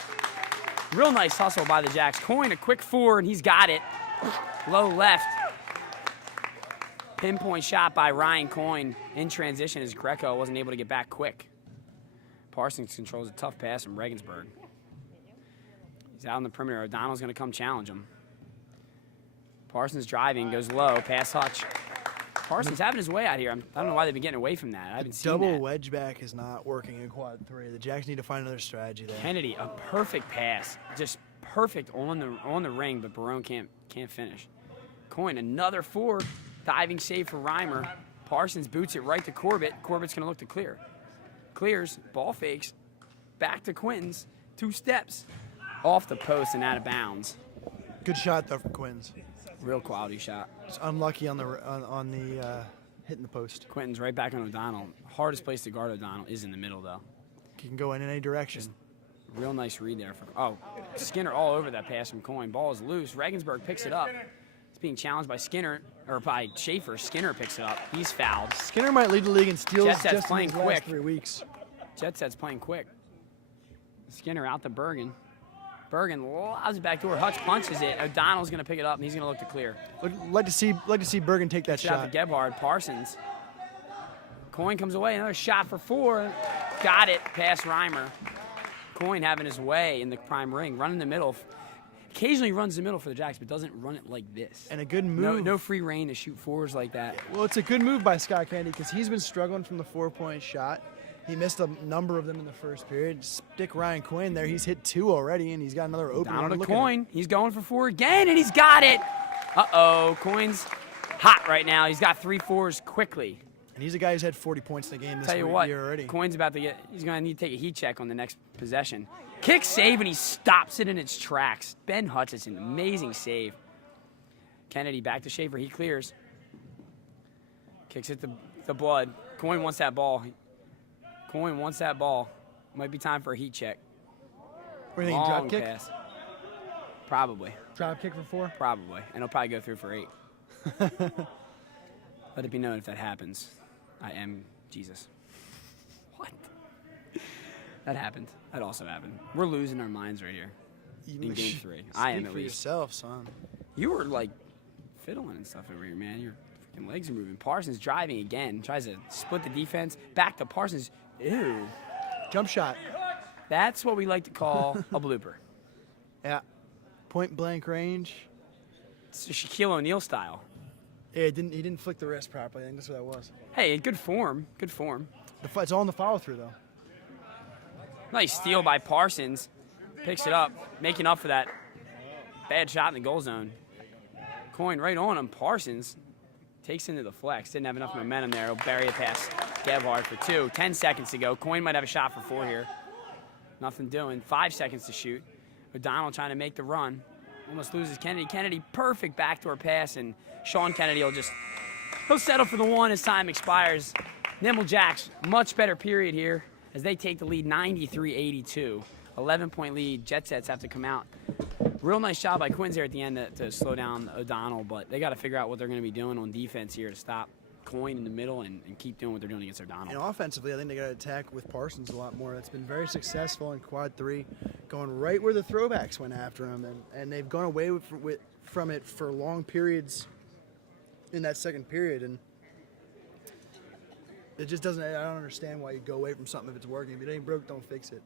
Real nice hustle by the Jacks. Coin a quick 4, and he's got it. Low left. Pinpoint shot by Ryan Coin in transition as Greco wasn't able to get back quick. Parsons controls a tough pass from Regensburg. He's out on the perimeter. O'Donnell's going to come challenge him. Parsons driving, goes low, pass Hutch. Parsons having his way out here. I don't know why they've been getting away from that. I haven't seen that. Double wedge back is not working in quad 3. The Jacks need to find another strategy there. Kennedy, a perfect pass. Just perfect on the ring, but Barone can't finish. Coin, another 4. Diving save for Reimer. Parsons boots it right to Corbett. Corbett's going to look to clear. Clears, ball fakes, back to Quintons. 2 steps. Off the post and out of bounds. Good shot, though, from Quintons. Real quality shot. It's unlucky on the hitting the post. Quintons right back on O'Donnell. Hardest place to guard O'Donnell is in the middle, though. He can go in any direction. Real nice read there. Skinner all over that pass from Coin. Ball is loose. Regensburg picks it up. It's being challenged by Skinner, or by Schaefer. Skinner picks it up. He's fouled. Skinner might lead the league in steals Jet Set's just playing in his quick. last 3 weeks. Jet Set's playing quick. Skinner out to Bergen. Bergen lobs it back door. Hutch punches it. O'Donnell's going to pick it up, and he's going to look to clear. Like to see Bergen take that Shot shot. to Gebhard. Parsons. Coin comes away. Another shot for 4. Got it. Past Reimer. Coin having his way in the prime ring. Running the middle. Occasionally runs the middle for the Jacks, but doesn't run it like this. And a good move. No free reign to shoot 4s like that. Well, it's a good move by Scott Kennedy because he's been struggling from the 4-point shot. He missed a number of them in the first period. Stick Ryan Coin there. He's hit 2 already, and he's got another open. Down to Coin. He's going for 4 again, and he's got it. Uh-oh. Coin's hot right now. He's got 3 4s quickly. And he's a guy who's had 40 points in the game this Tell you what, year already. Coin's about to he's going to need to take a heat check on the next possession. Kick save, and he stops it in its tracks. Ben Hutchinson, amazing save. Kennedy back to Schaefer. He clears. Kicks it the blood. Coin wants that ball. Coin wants that ball. Might be time for a heat check. What do you think, drop kick? Pass. Probably. Drop kick for 4? Probably. And he'll probably go through for 8. Let it be known if that happens. I am Jesus. What? That happened. That also happened. We're losing our minds right here in game 3. I am at for least. yourself, son. You were like fiddling and stuff over here, man. Your freaking legs are moving. Parsons driving again. Tries to split the defense. Back to Parsons. Ew. Jump shot. That's what we like to call a blooper. Yeah. Point blank range. It's a Shaquille O'Neal style. Yeah, he didn't flick the wrist properly. I think that's what that was. Hey, good form. Good form. It's all in the follow through though. Nice steal by Parsons. Picks it up, making up for that bad shot in the goal zone. Coin right on him. Parsons takes into the flex. Didn't have enough momentum there. He'll bury it past Gevhard for 2. 10 seconds to go. Coin might have a shot for 4 here. Nothing doing. 5 seconds to shoot. O'Donnell trying to make the run. Almost loses Kennedy. Kennedy, perfect backdoor pass, and Sean Kennedy he'll settle for the 1 as time expires. Nimble Jacks, much better period here as they take the lead 93-82. 11-point lead. Jet Sets have to come out. Real nice job by Quins there at the end to slow down O'Donnell, but they got to figure out what they're going to be doing on defense here to stop Coin in the middle and keep doing what they're doing against O'Donnell. And offensively, I think they got to attack with Parsons a lot more. That's been very successful in quad 3, going right where the throwbacks went after him, and they've gone away from it for long periods in that second period, and it just doesn't. I don't understand why you go away from something if it's working. If it ain't broke, don't fix it.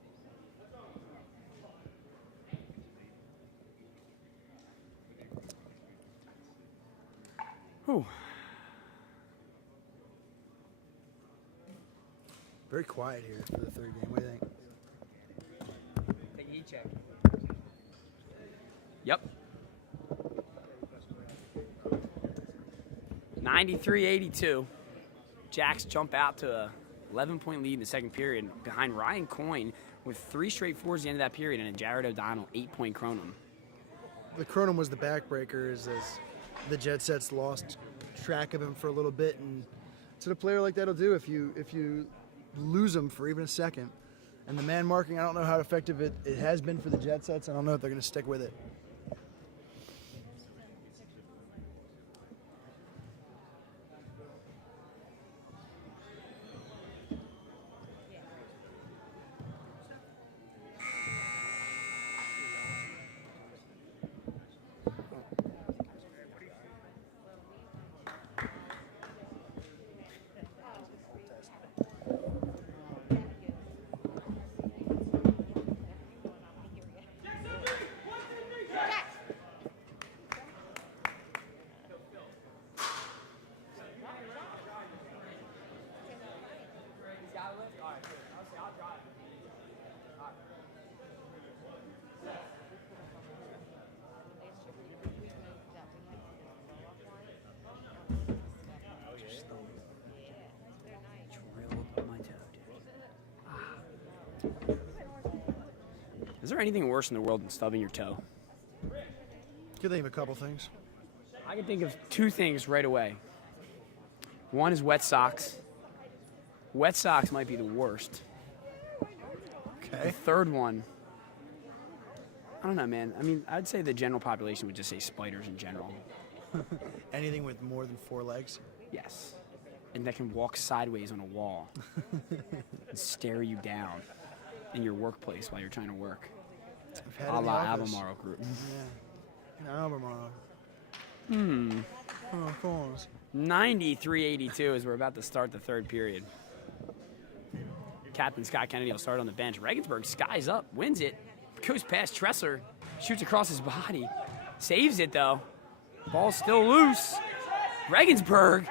Whew. Very quiet here for the third game. What do you think? Take a heat check. Yep. 93-82. Jacks jump out to a 11-point lead in the second period behind Ryan Coin with 3 straight 4s at the end of that period and a Jared O'Donnell 8-point Kronum. The Kronum was the backbreaker as the Jet Sets lost track of him for a little bit, and that's what a player like that will do if you lose him for even a second. And the man marking, I don't know how effective it has been for the Jet Sets. I don't know if they're going to stick with it. Is there anything worse in the world than stubbing your toe? Could think of a couple things. I can think of 2 things right away. One is wet socks. Wet socks might be the worst. The Okay. third one, I don't know, man. I mean, I'd say the general population would just say spiders in general. Anything with more than 4 legs. Yes. And that can walk sideways on a wall and stare you down in your workplace while you're trying to work. I've had A it in the la office. Albemarle Group. Yeah. In Albemarle. Oh, of course. 93-82 as we're about to start the third period. Captain Scott Kennedy will start on the bench. Regensburg skies up, wins it, goes past Tressler, shoots across his body, saves it though. Ball's still loose. Regensburg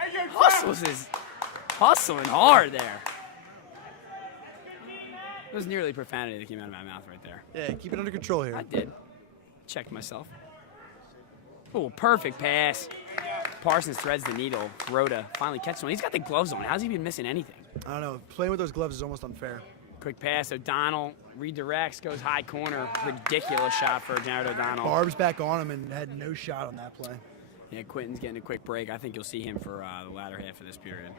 hustling hard there. It was nearly profanity that came out of my mouth right there. Yeah, keep it under control here. I did. Checked myself. Oh, perfect pass. Parsons threads the needle. Rhoda finally catches one. He's got the gloves on. How's he been missing anything? I don't know. Playing with those gloves is almost unfair. Quick pass. O'Donnell redirects, goes high corner. Ridiculous shot for Jared O'Donnell. Barb's back on him and had no shot on that play. Yeah, Quentin's getting a quick break. I think you'll see him for the latter half of this period.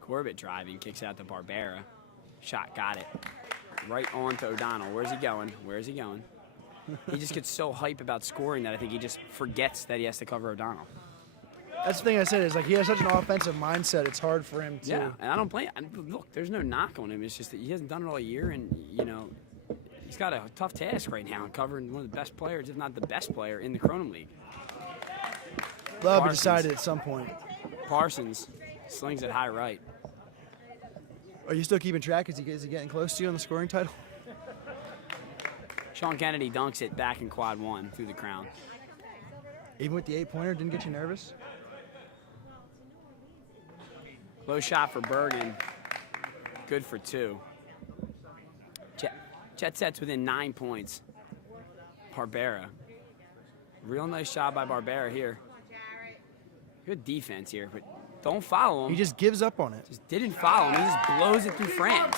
Corbett driving, kicks out to Barbera. Shot, got it. Right on to O'Donnell. Where's he going? Where's he going? He just gets so hype about scoring that I think he just forgets that he has to cover O'Donnell. That's the thing I said is like he has such an offensive mindset. It's hard for him to. Yeah, and I don't blame. Look, there's no knock on him. It's just that he hasn't done it all year, and you know, he's got a tough task right now, covering one of the best players, if not the best player in the Kronum League. That'll be decided at some point. Parsons slings it high right. Are you still keeping track? Is he getting close to you on the scoring title? Sean Kennedy dunks it back in quad one through the crown. Even with the 8-pointer, didn't get you nervous? Low shot for Bergen. Good for 2. Jet sets within 9 points. Barbera. Real nice shot by Barbera here. Good defense here, but don't follow him. He just gives up on it. Just didn't follow him. He just blows it through frames.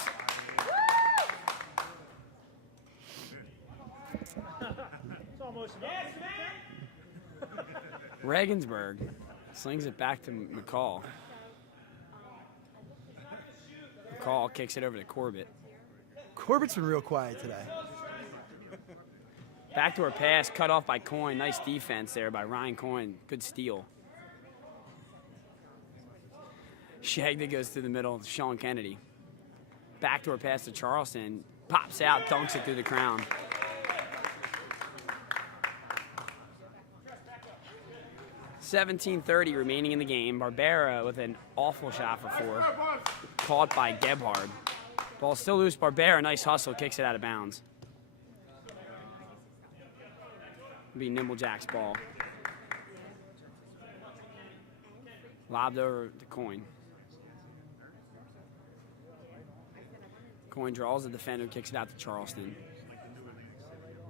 Regensburg slings it back to McCall. McCall kicks it over to Corbett. Corbett's been real quiet today. Backdoor pass cut off by Coyne. Nice defense there by Ryan Coyne. Good steal. Shagda goes through the middle. Sean Kennedy. Backdoor pass to Charleston. Pops out, dunks it through the crown. .17:30 remaining in the game. Barbera with an awful shot for 4. Caught by Gebhard. Ball still loose. Barbera, nice hustle, kicks it out of bounds. It'll be Nimble Jacks' ball. Lobbed over to Coyne. Coyne draws the defender, kicks it out to Charleston.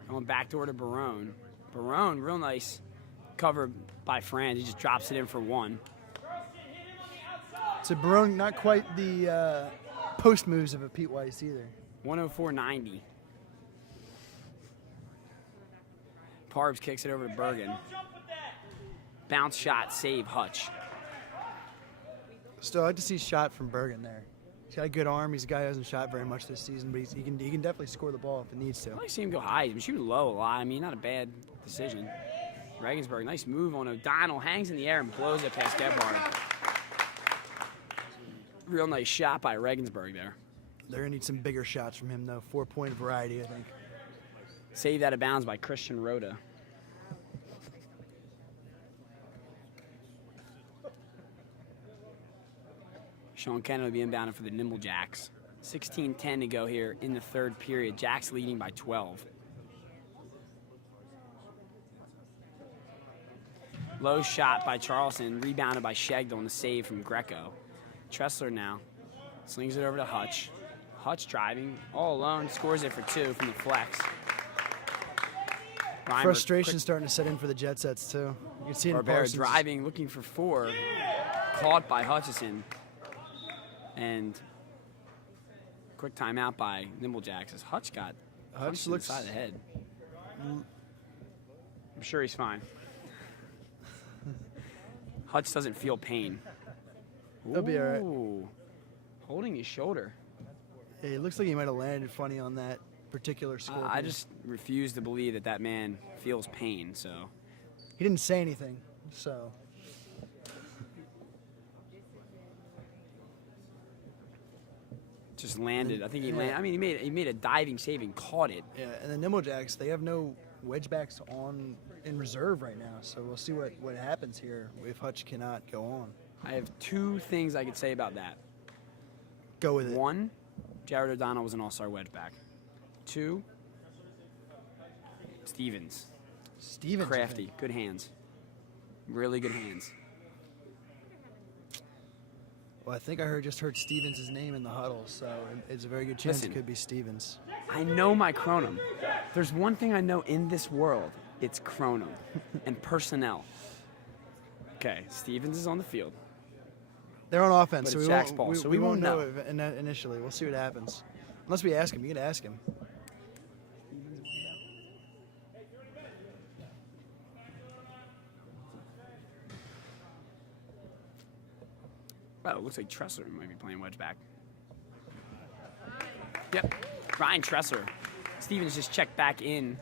Going backdoor to Barone. Barone, real nice cover by Franz. He just drops it in for 1. So Barone, not quite the post moves of a Pete Weiss either. 104.90. Parbs kicks it over to Bergen. Bounce shot, save Hutch. Still, I'd like to see shot from Bergen there. He's got a good arm. He's a guy who hasn't shot very much this season, but he can definitely score the ball if it needs to. I like to see him go high. He's been shooting low a lot. I mean, not a bad decision. Regensburg, nice move on O'Donnell. Hangs in the air and blows it past Gebhard. Real nice shot by Regensburg there. They're going to need some bigger shots from him, though. 4-point variety, I think. Saved out of bounds by Christian Rhoda. Sean Kennedy will be inbounded for the Nimble Jacks. 16:10 to go here in the third period. Jacks leading by 12. Low shot by Charleston, rebounded by Shegda on the save from Greco. Tressler now slings it over to Hutch. Hutch driving all alone, scores it for 2 from the flex. Reimer, Frustration starting to set in for the Jet Sets, too. You can see it in Barbera Parsons. driving, looking for 4. Caught by Hutchison. And quick timeout by Nimble Jacks as Hutch got punched in the side of the head. I'm sure he's fine. Hutch doesn't feel pain. He'll be all right. Ooh, holding his shoulder. Yeah, it looks like he might have landed funny on that particular score. I just refuse to believe that that man feels pain, so. He didn't say anything, so. Just landed. I think he landed. I mean, he made a diving save and caught it. Yeah, and the Nimble Jacks, they have no wedge backs in reserve right now, so we'll see what happens here if Hutch cannot go on. I have 2 things I could say about that. Go with it. 1, Jared O'Donnell was an all-star wedge back. 2, Stevens. Stevens. Crafty. Good hands. Really good hands. Well, I think I just heard Stevens' name in the huddle, so it's a very good chance Listen. it could be Stevens. I know my Kronum. There's one thing I know in this world. It's Kronum and personnel. Okay, Stevens is on the field. They're on offense, But so it's we Jack's won't, ball, so we we won't won't know initially. We'll see what happens. Unless we ask him. You can ask him. Oh, it looks like Tressler might be playing wedge back. Yep, Ryan Tressler. Stevens just checked back in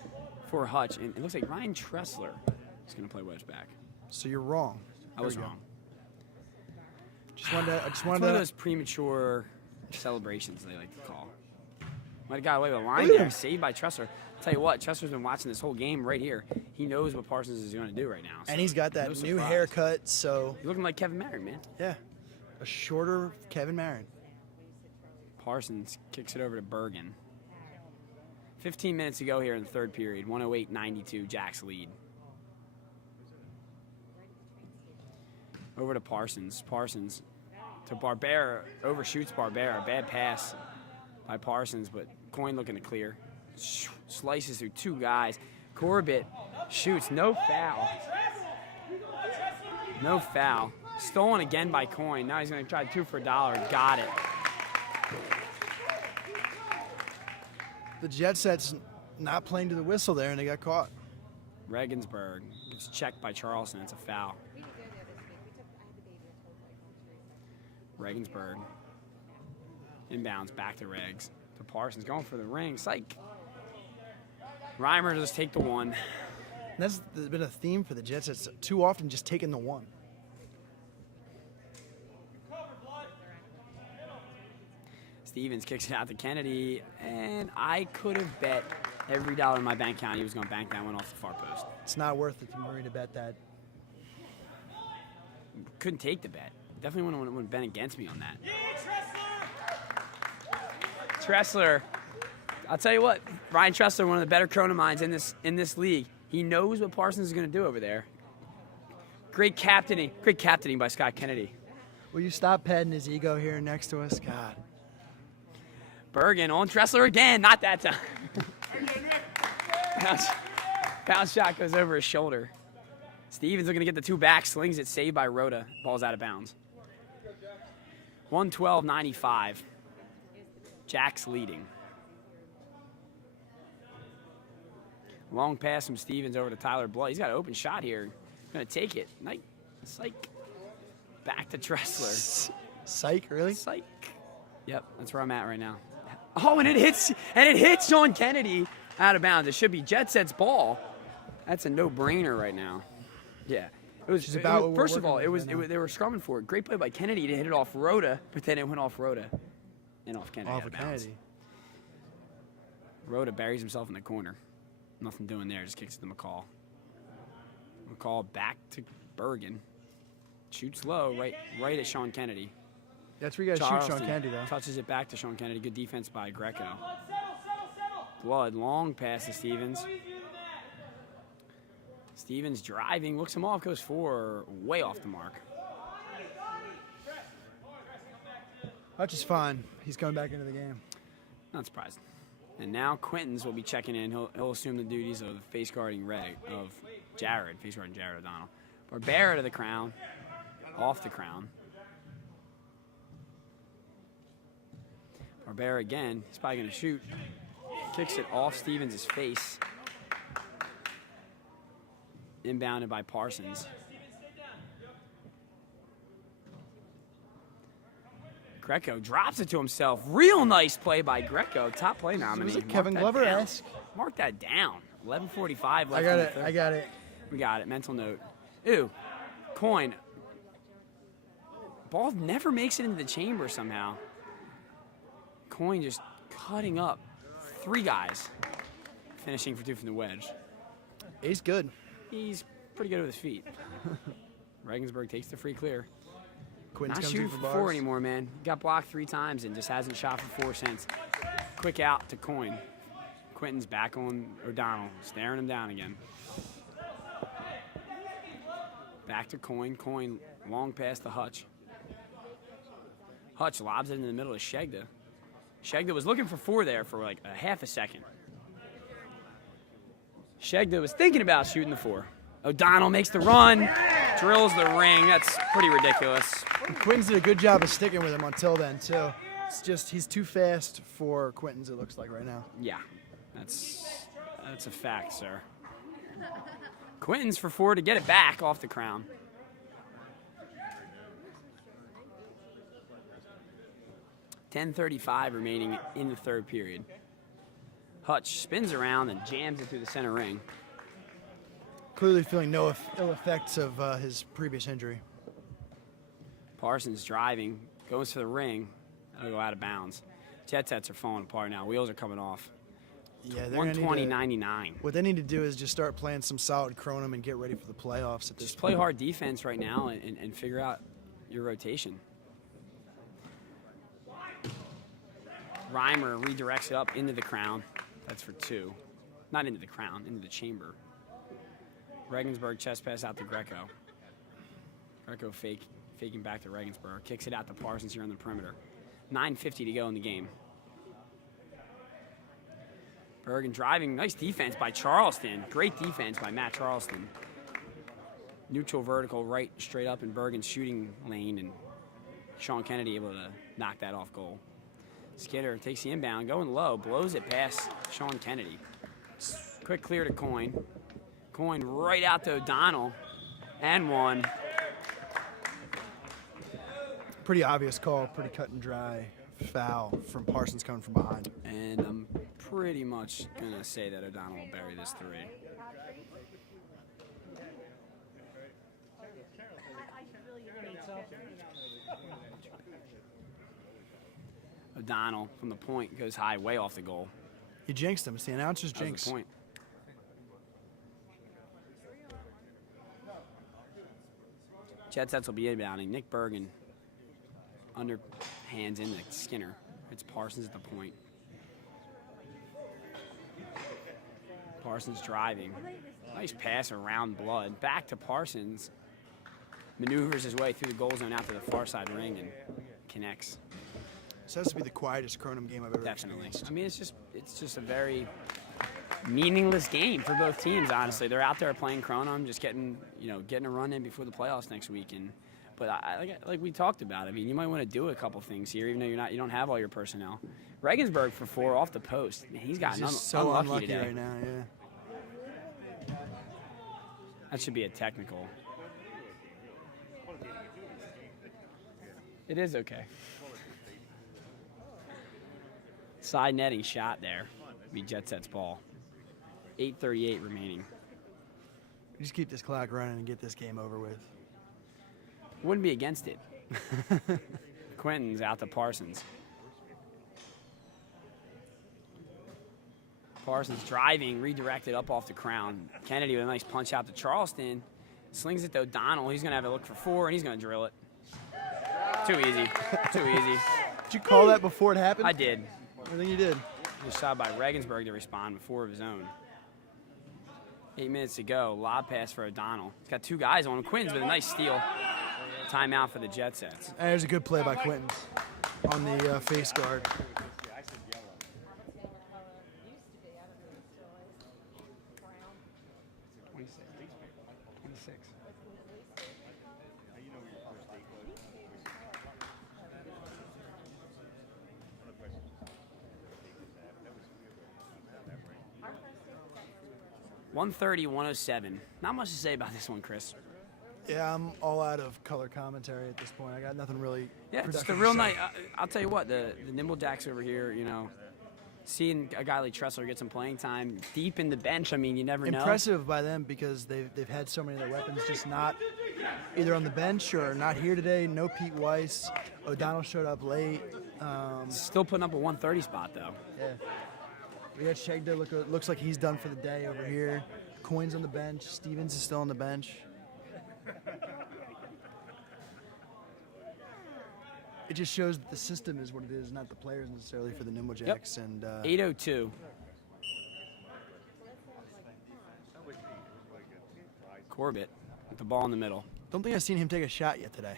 for Hutch, and it looks like Ryan Tressler is going to play wedge back. So you're wrong. I was wrong. I just It's wanted one of to. those premature celebrations they like to call. Might have got away with a line there, saved by Tressler. Tell you what, Tressler's been watching this whole game right here. He knows what Parsons is going to do right now. So And he's got that no new surprise. haircut, so You're looking like Kevin Merritt, man. yeah, a shorter Kevin Marin. Parsons kicks it over to Bergen. 15 minutes to go here in the third period. 108-92, Jacks lead. Over to Parsons. Parsons to Barbera. Overshoots Barbera. Bad pass by Parsons, but Coyne looking to clear. Slices through two guys. Corbett shoots. No foul. No foul. Stolen again by Coyne. Now he's going to try $2 for $1. Got it. The Jet Set's not playing to the whistle there, and they got caught. Regensburg gets checked by Charleston. It's a foul. Regensburg inbounds back to Regs. To Parsons going for the ring. Psych. Reimer just take the one. And that's been a theme for the Jet Sets. Too often just taking the one. Stevens kicks it out to Kennedy, and I could have bet every dollar in my bank account he was going to bank that one off the far post. It's not worth it to Murray to bet that. Couldn't take the bet. Definitely wouldn't have been against me on that. Tressler. I'll tell you what, Ryan Tressler, one of the better Kronum minds in this league. He knows what Parsons is going to do over there. Great captaining by Scott Kennedy. Will you stop petting his ego here next to us? God. Bergen on Tressler again, not that time. Bounce shot goes over his shoulder. Stevens looking to get the two back, slings it, saved by Rhoda. Ball's out of bounds. 112-95. Jacks leading. Long pass from Stevens over to Tyler Blood. He's got an open shot here. Gonna take it. Psych. Back to Tressler. Psych, really? Psych. Yep, that's where I'm at right now. Oh, and it hits Sean Kennedy out of bounds. It should be Jet Set's ball. That's a no-brainer right now. Yeah. It was Just about what we're first of all, working with they right were scrumming for it. Great play by Kennedy to hit it off Rhoda, but then it went off Rhoda and off Kennedy. Off out of of bounds. Kennedy. Rhoda buries himself in the corner. Nothing doing there. Just kicks it to McCall. McCall back to Bergen. Shoots low, right at Sean Kennedy. That's where you got to shoot Sean Kennedy, though. Touches it back to Sean Kennedy. Good defense by Greco. Blood, long pass to Stevens. Stevens driving, looks him off, goes for way off the mark. Hutch is fine. He's coming back into the game. Not surprised. And now Quintons will be checking in. He'll assume the duties of face guarding Jared O'Donnell. Barbera to the crown, off the crown. Barbera again. He's probably going to shoot. Kicks it off Stevens' face. Inbounded by Parsons. Greco drops it to himself. Real nice play by Greco. Top play nominee. Was it Kevin Glover-esque? Mark that down. 11:45 left. I got it. We got it. Mental note. Ew. Coin. Ball never makes it into the chamber somehow. Coin just cutting up 3 guys. Finishing for 2 from the wedge. He's good. He's pretty good with his feet. Regensburg takes the free clear. Quinton's Not comes shooting in for 4 anymore, man. Got blocked 3 times and just hasn't shot for 4 since. Quick out to Coin. Quinton's back on O'Donnell, staring him down again. Back to Coin. Coin, long pass to Hutch. Hutch lobs it in the middle of Shegda. Shegda was looking for 4 there for like a half a second. Shegda was thinking about shooting the 4. O'Donnell makes the run, drills the ring. That's pretty ridiculous. And Quinton's did a good job of sticking with him until then, too. It's just he's too fast for Quinton's, it looks like right now. Yeah, that's a fact, sir. Quinton's for 4 to get it back off the crown. .10:35 remaining in the third period. Hutch spins around and jams it through the center ring. Clearly feeling no ill effects of his previous injury. Parsons driving, goes for the ring. That'll go out of bounds. Jet sets are falling apart now. Wheels are coming off. Yeah, they're 120-99. What they need to do is just start playing some solid Kronum and get ready for the playoffs at this Just play hard defense right now and figure out your rotation. Reimer redirects it up into the crown. That's for 2. Not into the crown, into the chamber. Regensburg chest pass out to Greco. Greco faking back to Regensburg. Kicks it out to Parsons here on the perimeter. 9:50 to go in the game. Bergen driving. Nice defense by Charleston. Great defense by Matt Charleston. Neutral vertical right straight up in Bergen's shooting lane, and Sean Kennedy able to knock that off goal. Skidder takes the inbound, going low, blows it past Sean Kennedy. Quick clear to Coyne. Coyne right out to O'Donnell, and 1. Pretty obvious call, pretty cut and dry foul from Parsons coming from behind. And I'm pretty much going to say that O'Donnell will bury this 3. O'Donnell from the point goes high, way off the goal. He jinxed him. It's the announcer's That was jinx. the point. Jet sets will be inbounding. Nick Bergen underhands into Skinner. It's Parsons at the point. Parsons driving. Nice pass around Blood. Back to Parsons. Maneuvers his way through the goal zone out to the far side ring and connects. This has to be the quietest Kronum game I've ever Definitely. experienced. I mean, it's just a very meaningless game for both teams. Honestly, they're out there playing Kronum, just getting a run in before the playoffs next week. But like we talked about, I mean, you might want to do a couple things here, even though you don't have all your personnel. Regensburg for 4 off the post. Man, he's gotten so unlucky today. right now. Yeah. That should be a technical. It is okay. Side netting shot there. Be Jet Set's ball. 8:38 remaining. Just keep this clock running and get this game over with. Wouldn't be against it. Quinton's out to Parsons. Parsons driving, redirected up off the crown. Kennedy with a nice punch out to Charleston. Slings it to O'Donnell. He's going to have a look for 4, and he's going to drill it. Too easy. Too easy. Did you call that before it happened? I did. I think you did. Just shot by Regensburg to respond with 4 of his own. 8 minutes to go. Lob pass for O'Donnell. He's got 2 guys on him. Quinton's with a nice steal. Timeout for the Jet Sets. And there's a good play by Quinton on the face guard. .130-107. Not much to say about this one, Chris. Yeah, I'm all out of color commentary at this point. I got nothing really. Yeah, just a real night. I'll tell you what, the Nimble Jacks over here, seeing a guy like Tressler get some playing time deep in the bench, I mean, you never know. Impressive by them because they've had so many of their weapons just not either on the bench or not here today. No Pete Weiss. O'Donnell showed up late. Still putting up a 130 spot, though. Yeah. We got Shegda. Looks like he's done for the day over here. Coyne's on the bench. Stevens is still on the bench. It just shows that the system is what it is, not the players necessarily for the Nimble Jacks. Yep. And 8:02. Corbett with the ball in the middle. don't think I've seen him take a shot yet today.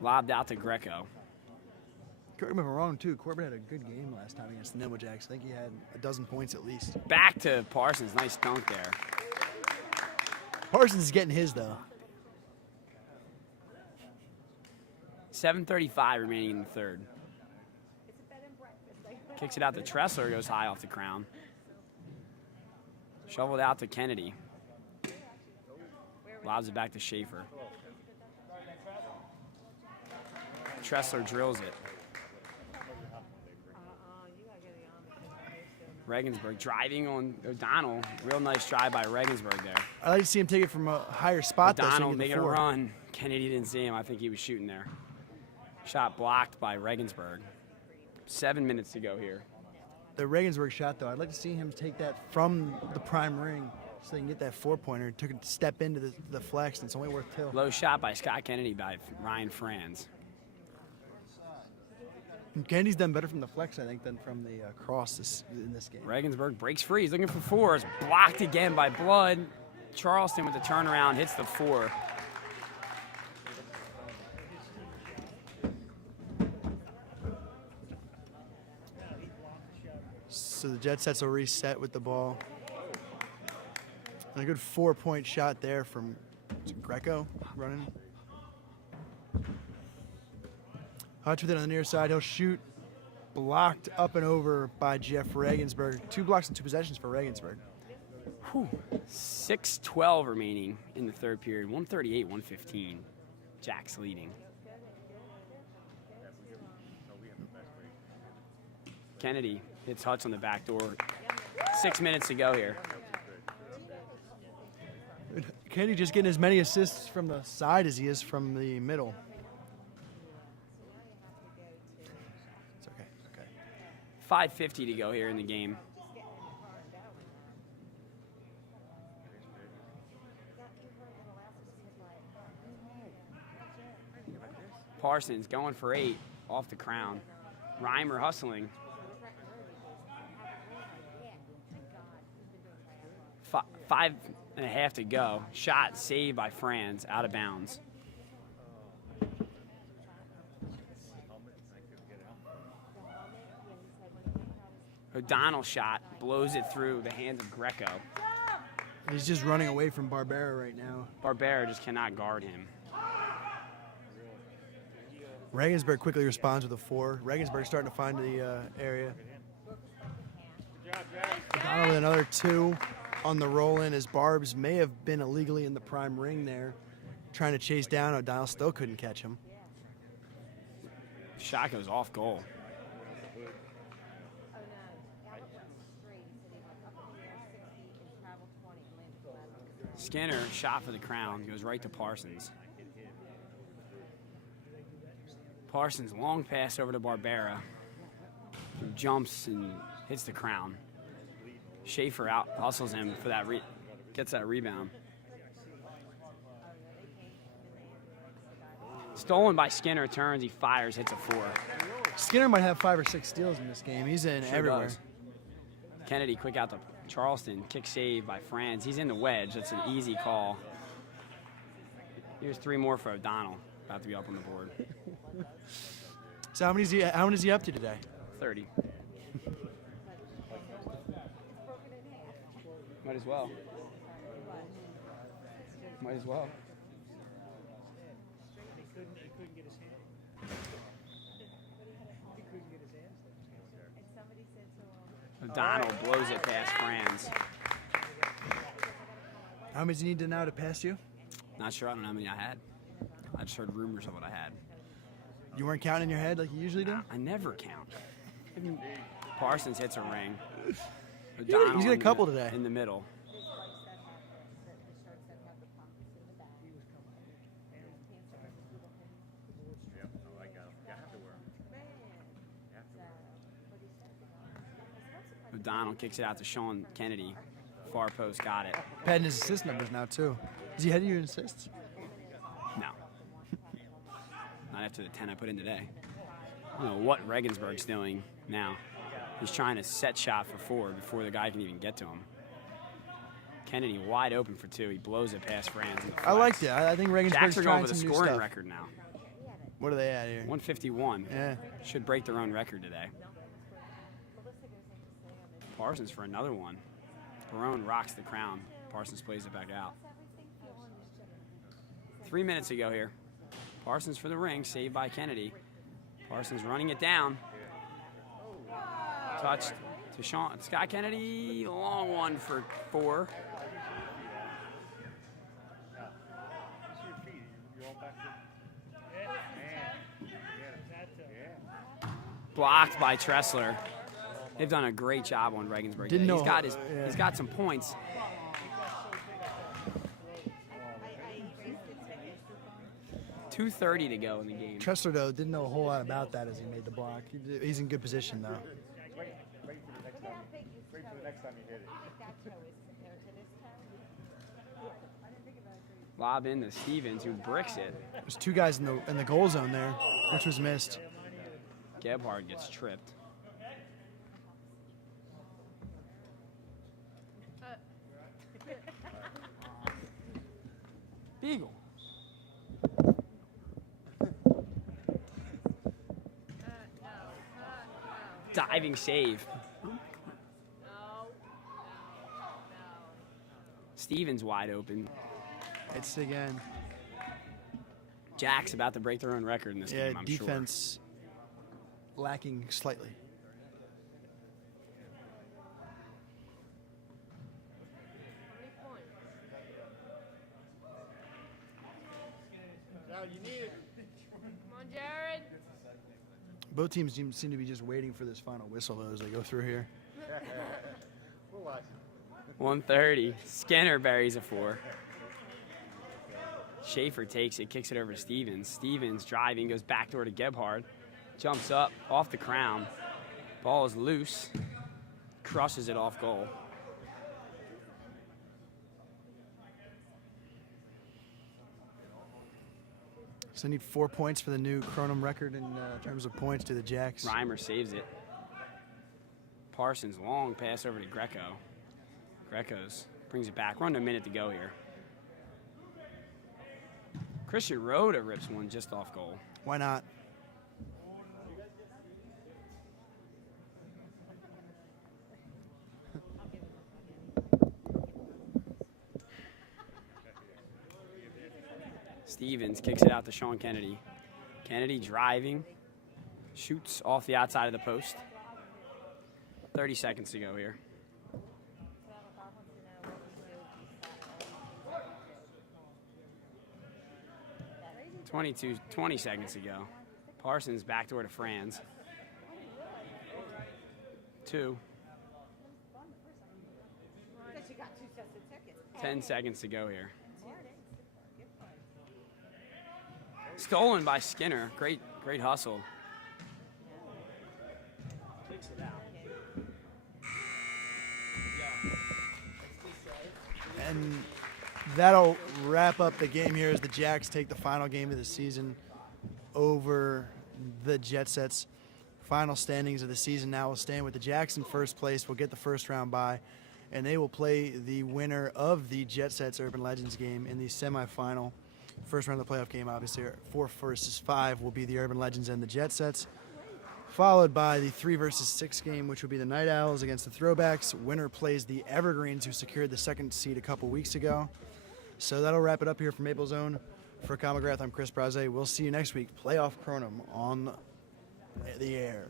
Lobbed out to Greco. Correct me if I'm wrong, too. Corbett had a good game last time against the Nimble Jacks. I think he had a dozen points at least. Back to Parsons. Nice dunk there. Parsons is getting his, though. 7:35 remaining in the third. Kicks it out to Tressler, goes high off the crown. Shoveled out to Kennedy. Lobs it back to Schaefer. Tressler drills it. Regensburg driving on O'Donnell. Real nice drive by Regensburg there. I like to see him take it from a higher spot. O'Donnell making a run. Kennedy didn't see him. I think he was shooting there. Shot blocked by Regensburg. 7 minutes to go here. The Regensburg shot, though, I'd like to see him take that from the prime ring so they can get that 4-pointer. Took a step into the flex, and it's only worth 2. Low shot by Scott Kennedy by Ryan Franz. Kennedy's done better from the flex, I think, than from the cross in this game. Regensburg breaks free. He's looking for 4. It's blocked again by Blood. Charleston with the turnaround hits the 4. So the Jet Sets will reset with the ball. And a good 4-point shot there from Greco running. Hutch with it on the near side. He'll shoot. Blocked up and over by Jeff Regensburg. 2 blocks and 2 possessions for Regensburg. 6:12 remaining in the third period. 138-115. Jacks leading. Kennedy hits Hutch on the back door. 6 minutes to go here. Kennedy just getting as many assists from the side as he is from the middle. It's okay. It's okay. 5:50 to go here in the game. Parsons going for 8 off the crown. Reimer hustling. 5.5 to go. Shot saved by Franz, out of bounds. O'Donnell shot, blows it through the hands of Greco. He's just running away from Barbera right now. Barbera just cannot guard him. Regensburg quickly responds with a 4. Regensburg starting to find the area. O'Donnell with another 2 on the roll-in as Barbs may have been illegally in the prime ring there. Trying to chase down. O'Donnell still couldn't catch him. Shot goes off goal. Skinner shot for the crown. Goes right to Parsons. Parsons long pass over to Barbera. Who jumps and hits the crown. Schaefer out hustles him for that gets that rebound. Stolen by Skinner, turns, he fires, hits a 4. Skinner might have 5 or 6 steals in this game. He's in everywhere. Does. Kennedy quick out to Charleston, kick save by Franz. He's in the wedge. That's an easy call. Here's 3 more for O'Donnell. About to be up on the board. So how many is he up to today? 30. Might as well. Might as well. O'Donnell blows it past Franz. How many does he need to now to pass you? Not sure. I don't know how many I had. I just heard rumors of what I had. You weren't counting in your head like you usually do? I never count. Parsons hits a ring. He's got a couple today. In the middle. O'Donnell kicks it out to Sean Kennedy. Far post, got it. Padding his assist numbers now, too. Is he ahead of you in assists? No. Not after the 10 I put in today. I don't know what Regensburg's doing now. He's trying to set shot for 4 before the guy can even get to him. Kennedy wide open for 2. He blows it past Franz. I liked it. I think Regensburg's Jacks are going trying for the some new scoring stuff. record now. What are they at here? 151. Yeah. Should break their own record today. Parsons for another one. Barone rocks the crown. Parsons plays it back out. 3 minutes to go here. Parsons for the ring, saved by Kennedy. Parsons running it down. Touched to Scott Kennedy. Long one for 4. Blocked by Tressler. They've done a great job on Regensburg. Didn't know, He's got some points. .230 to go in the game. Tressler, though, didn't know a whole lot about that as he made the block. He's in good position, though. Lob in to Stevens, who bricks it. There's 2 guys in the goal zone there, which was missed. Gebhard gets tripped. Beagle. Diving save. Stevens wide open. It's again. Jacks about to break their own record in this game, I'm defense lacking slightly. Come on, Jared. Both teams seem to be just waiting for this final whistle, though, as they go through here. 130. Skinner buries a 4. Schaefer takes it, kicks it over to Stevens. Stevens driving, goes backdoor to Gebhard. Jumps up off the crown. Ball is loose. Crushes it off goal. So they need 4 points for the new Kronum record in terms of points to the Jacks. Reimer saves it. Parsons, long pass over to Greco. Greco's brings it back. We're under a minute to go here. Christian Rhoda rips one just off goal. Why not? Stevens kicks it out to Sean Kennedy. Kennedy driving, shoots off the outside of the post. 30 seconds to go here. 20 seconds to go. Parsons backdoor to Franz. 2. 10 seconds to go here. Stolen by Skinner. Great hustle. Kicks it out. And that'll wrap up the game here as the Jacks take the final game of the season over the Jet Sets. Final standings of the season now will stand with the Jacks in first place. We'll get the first round bye, and they will play the winner of the Jet Sets Urban Legends game in the semifinal. First round of the playoff game, obviously, 4 versus 5 will be the Urban Legends and the Jet Sets, followed by the 3 versus 6 game, which will be the Night Owls against the Throwbacks. Winner plays the Evergreens, who secured the second seed a couple weeks ago. So that'll wrap it up here from Maple Zone. For Comograth, I'm Chris Braze. We'll see you next week. Playoff Kronum on the air.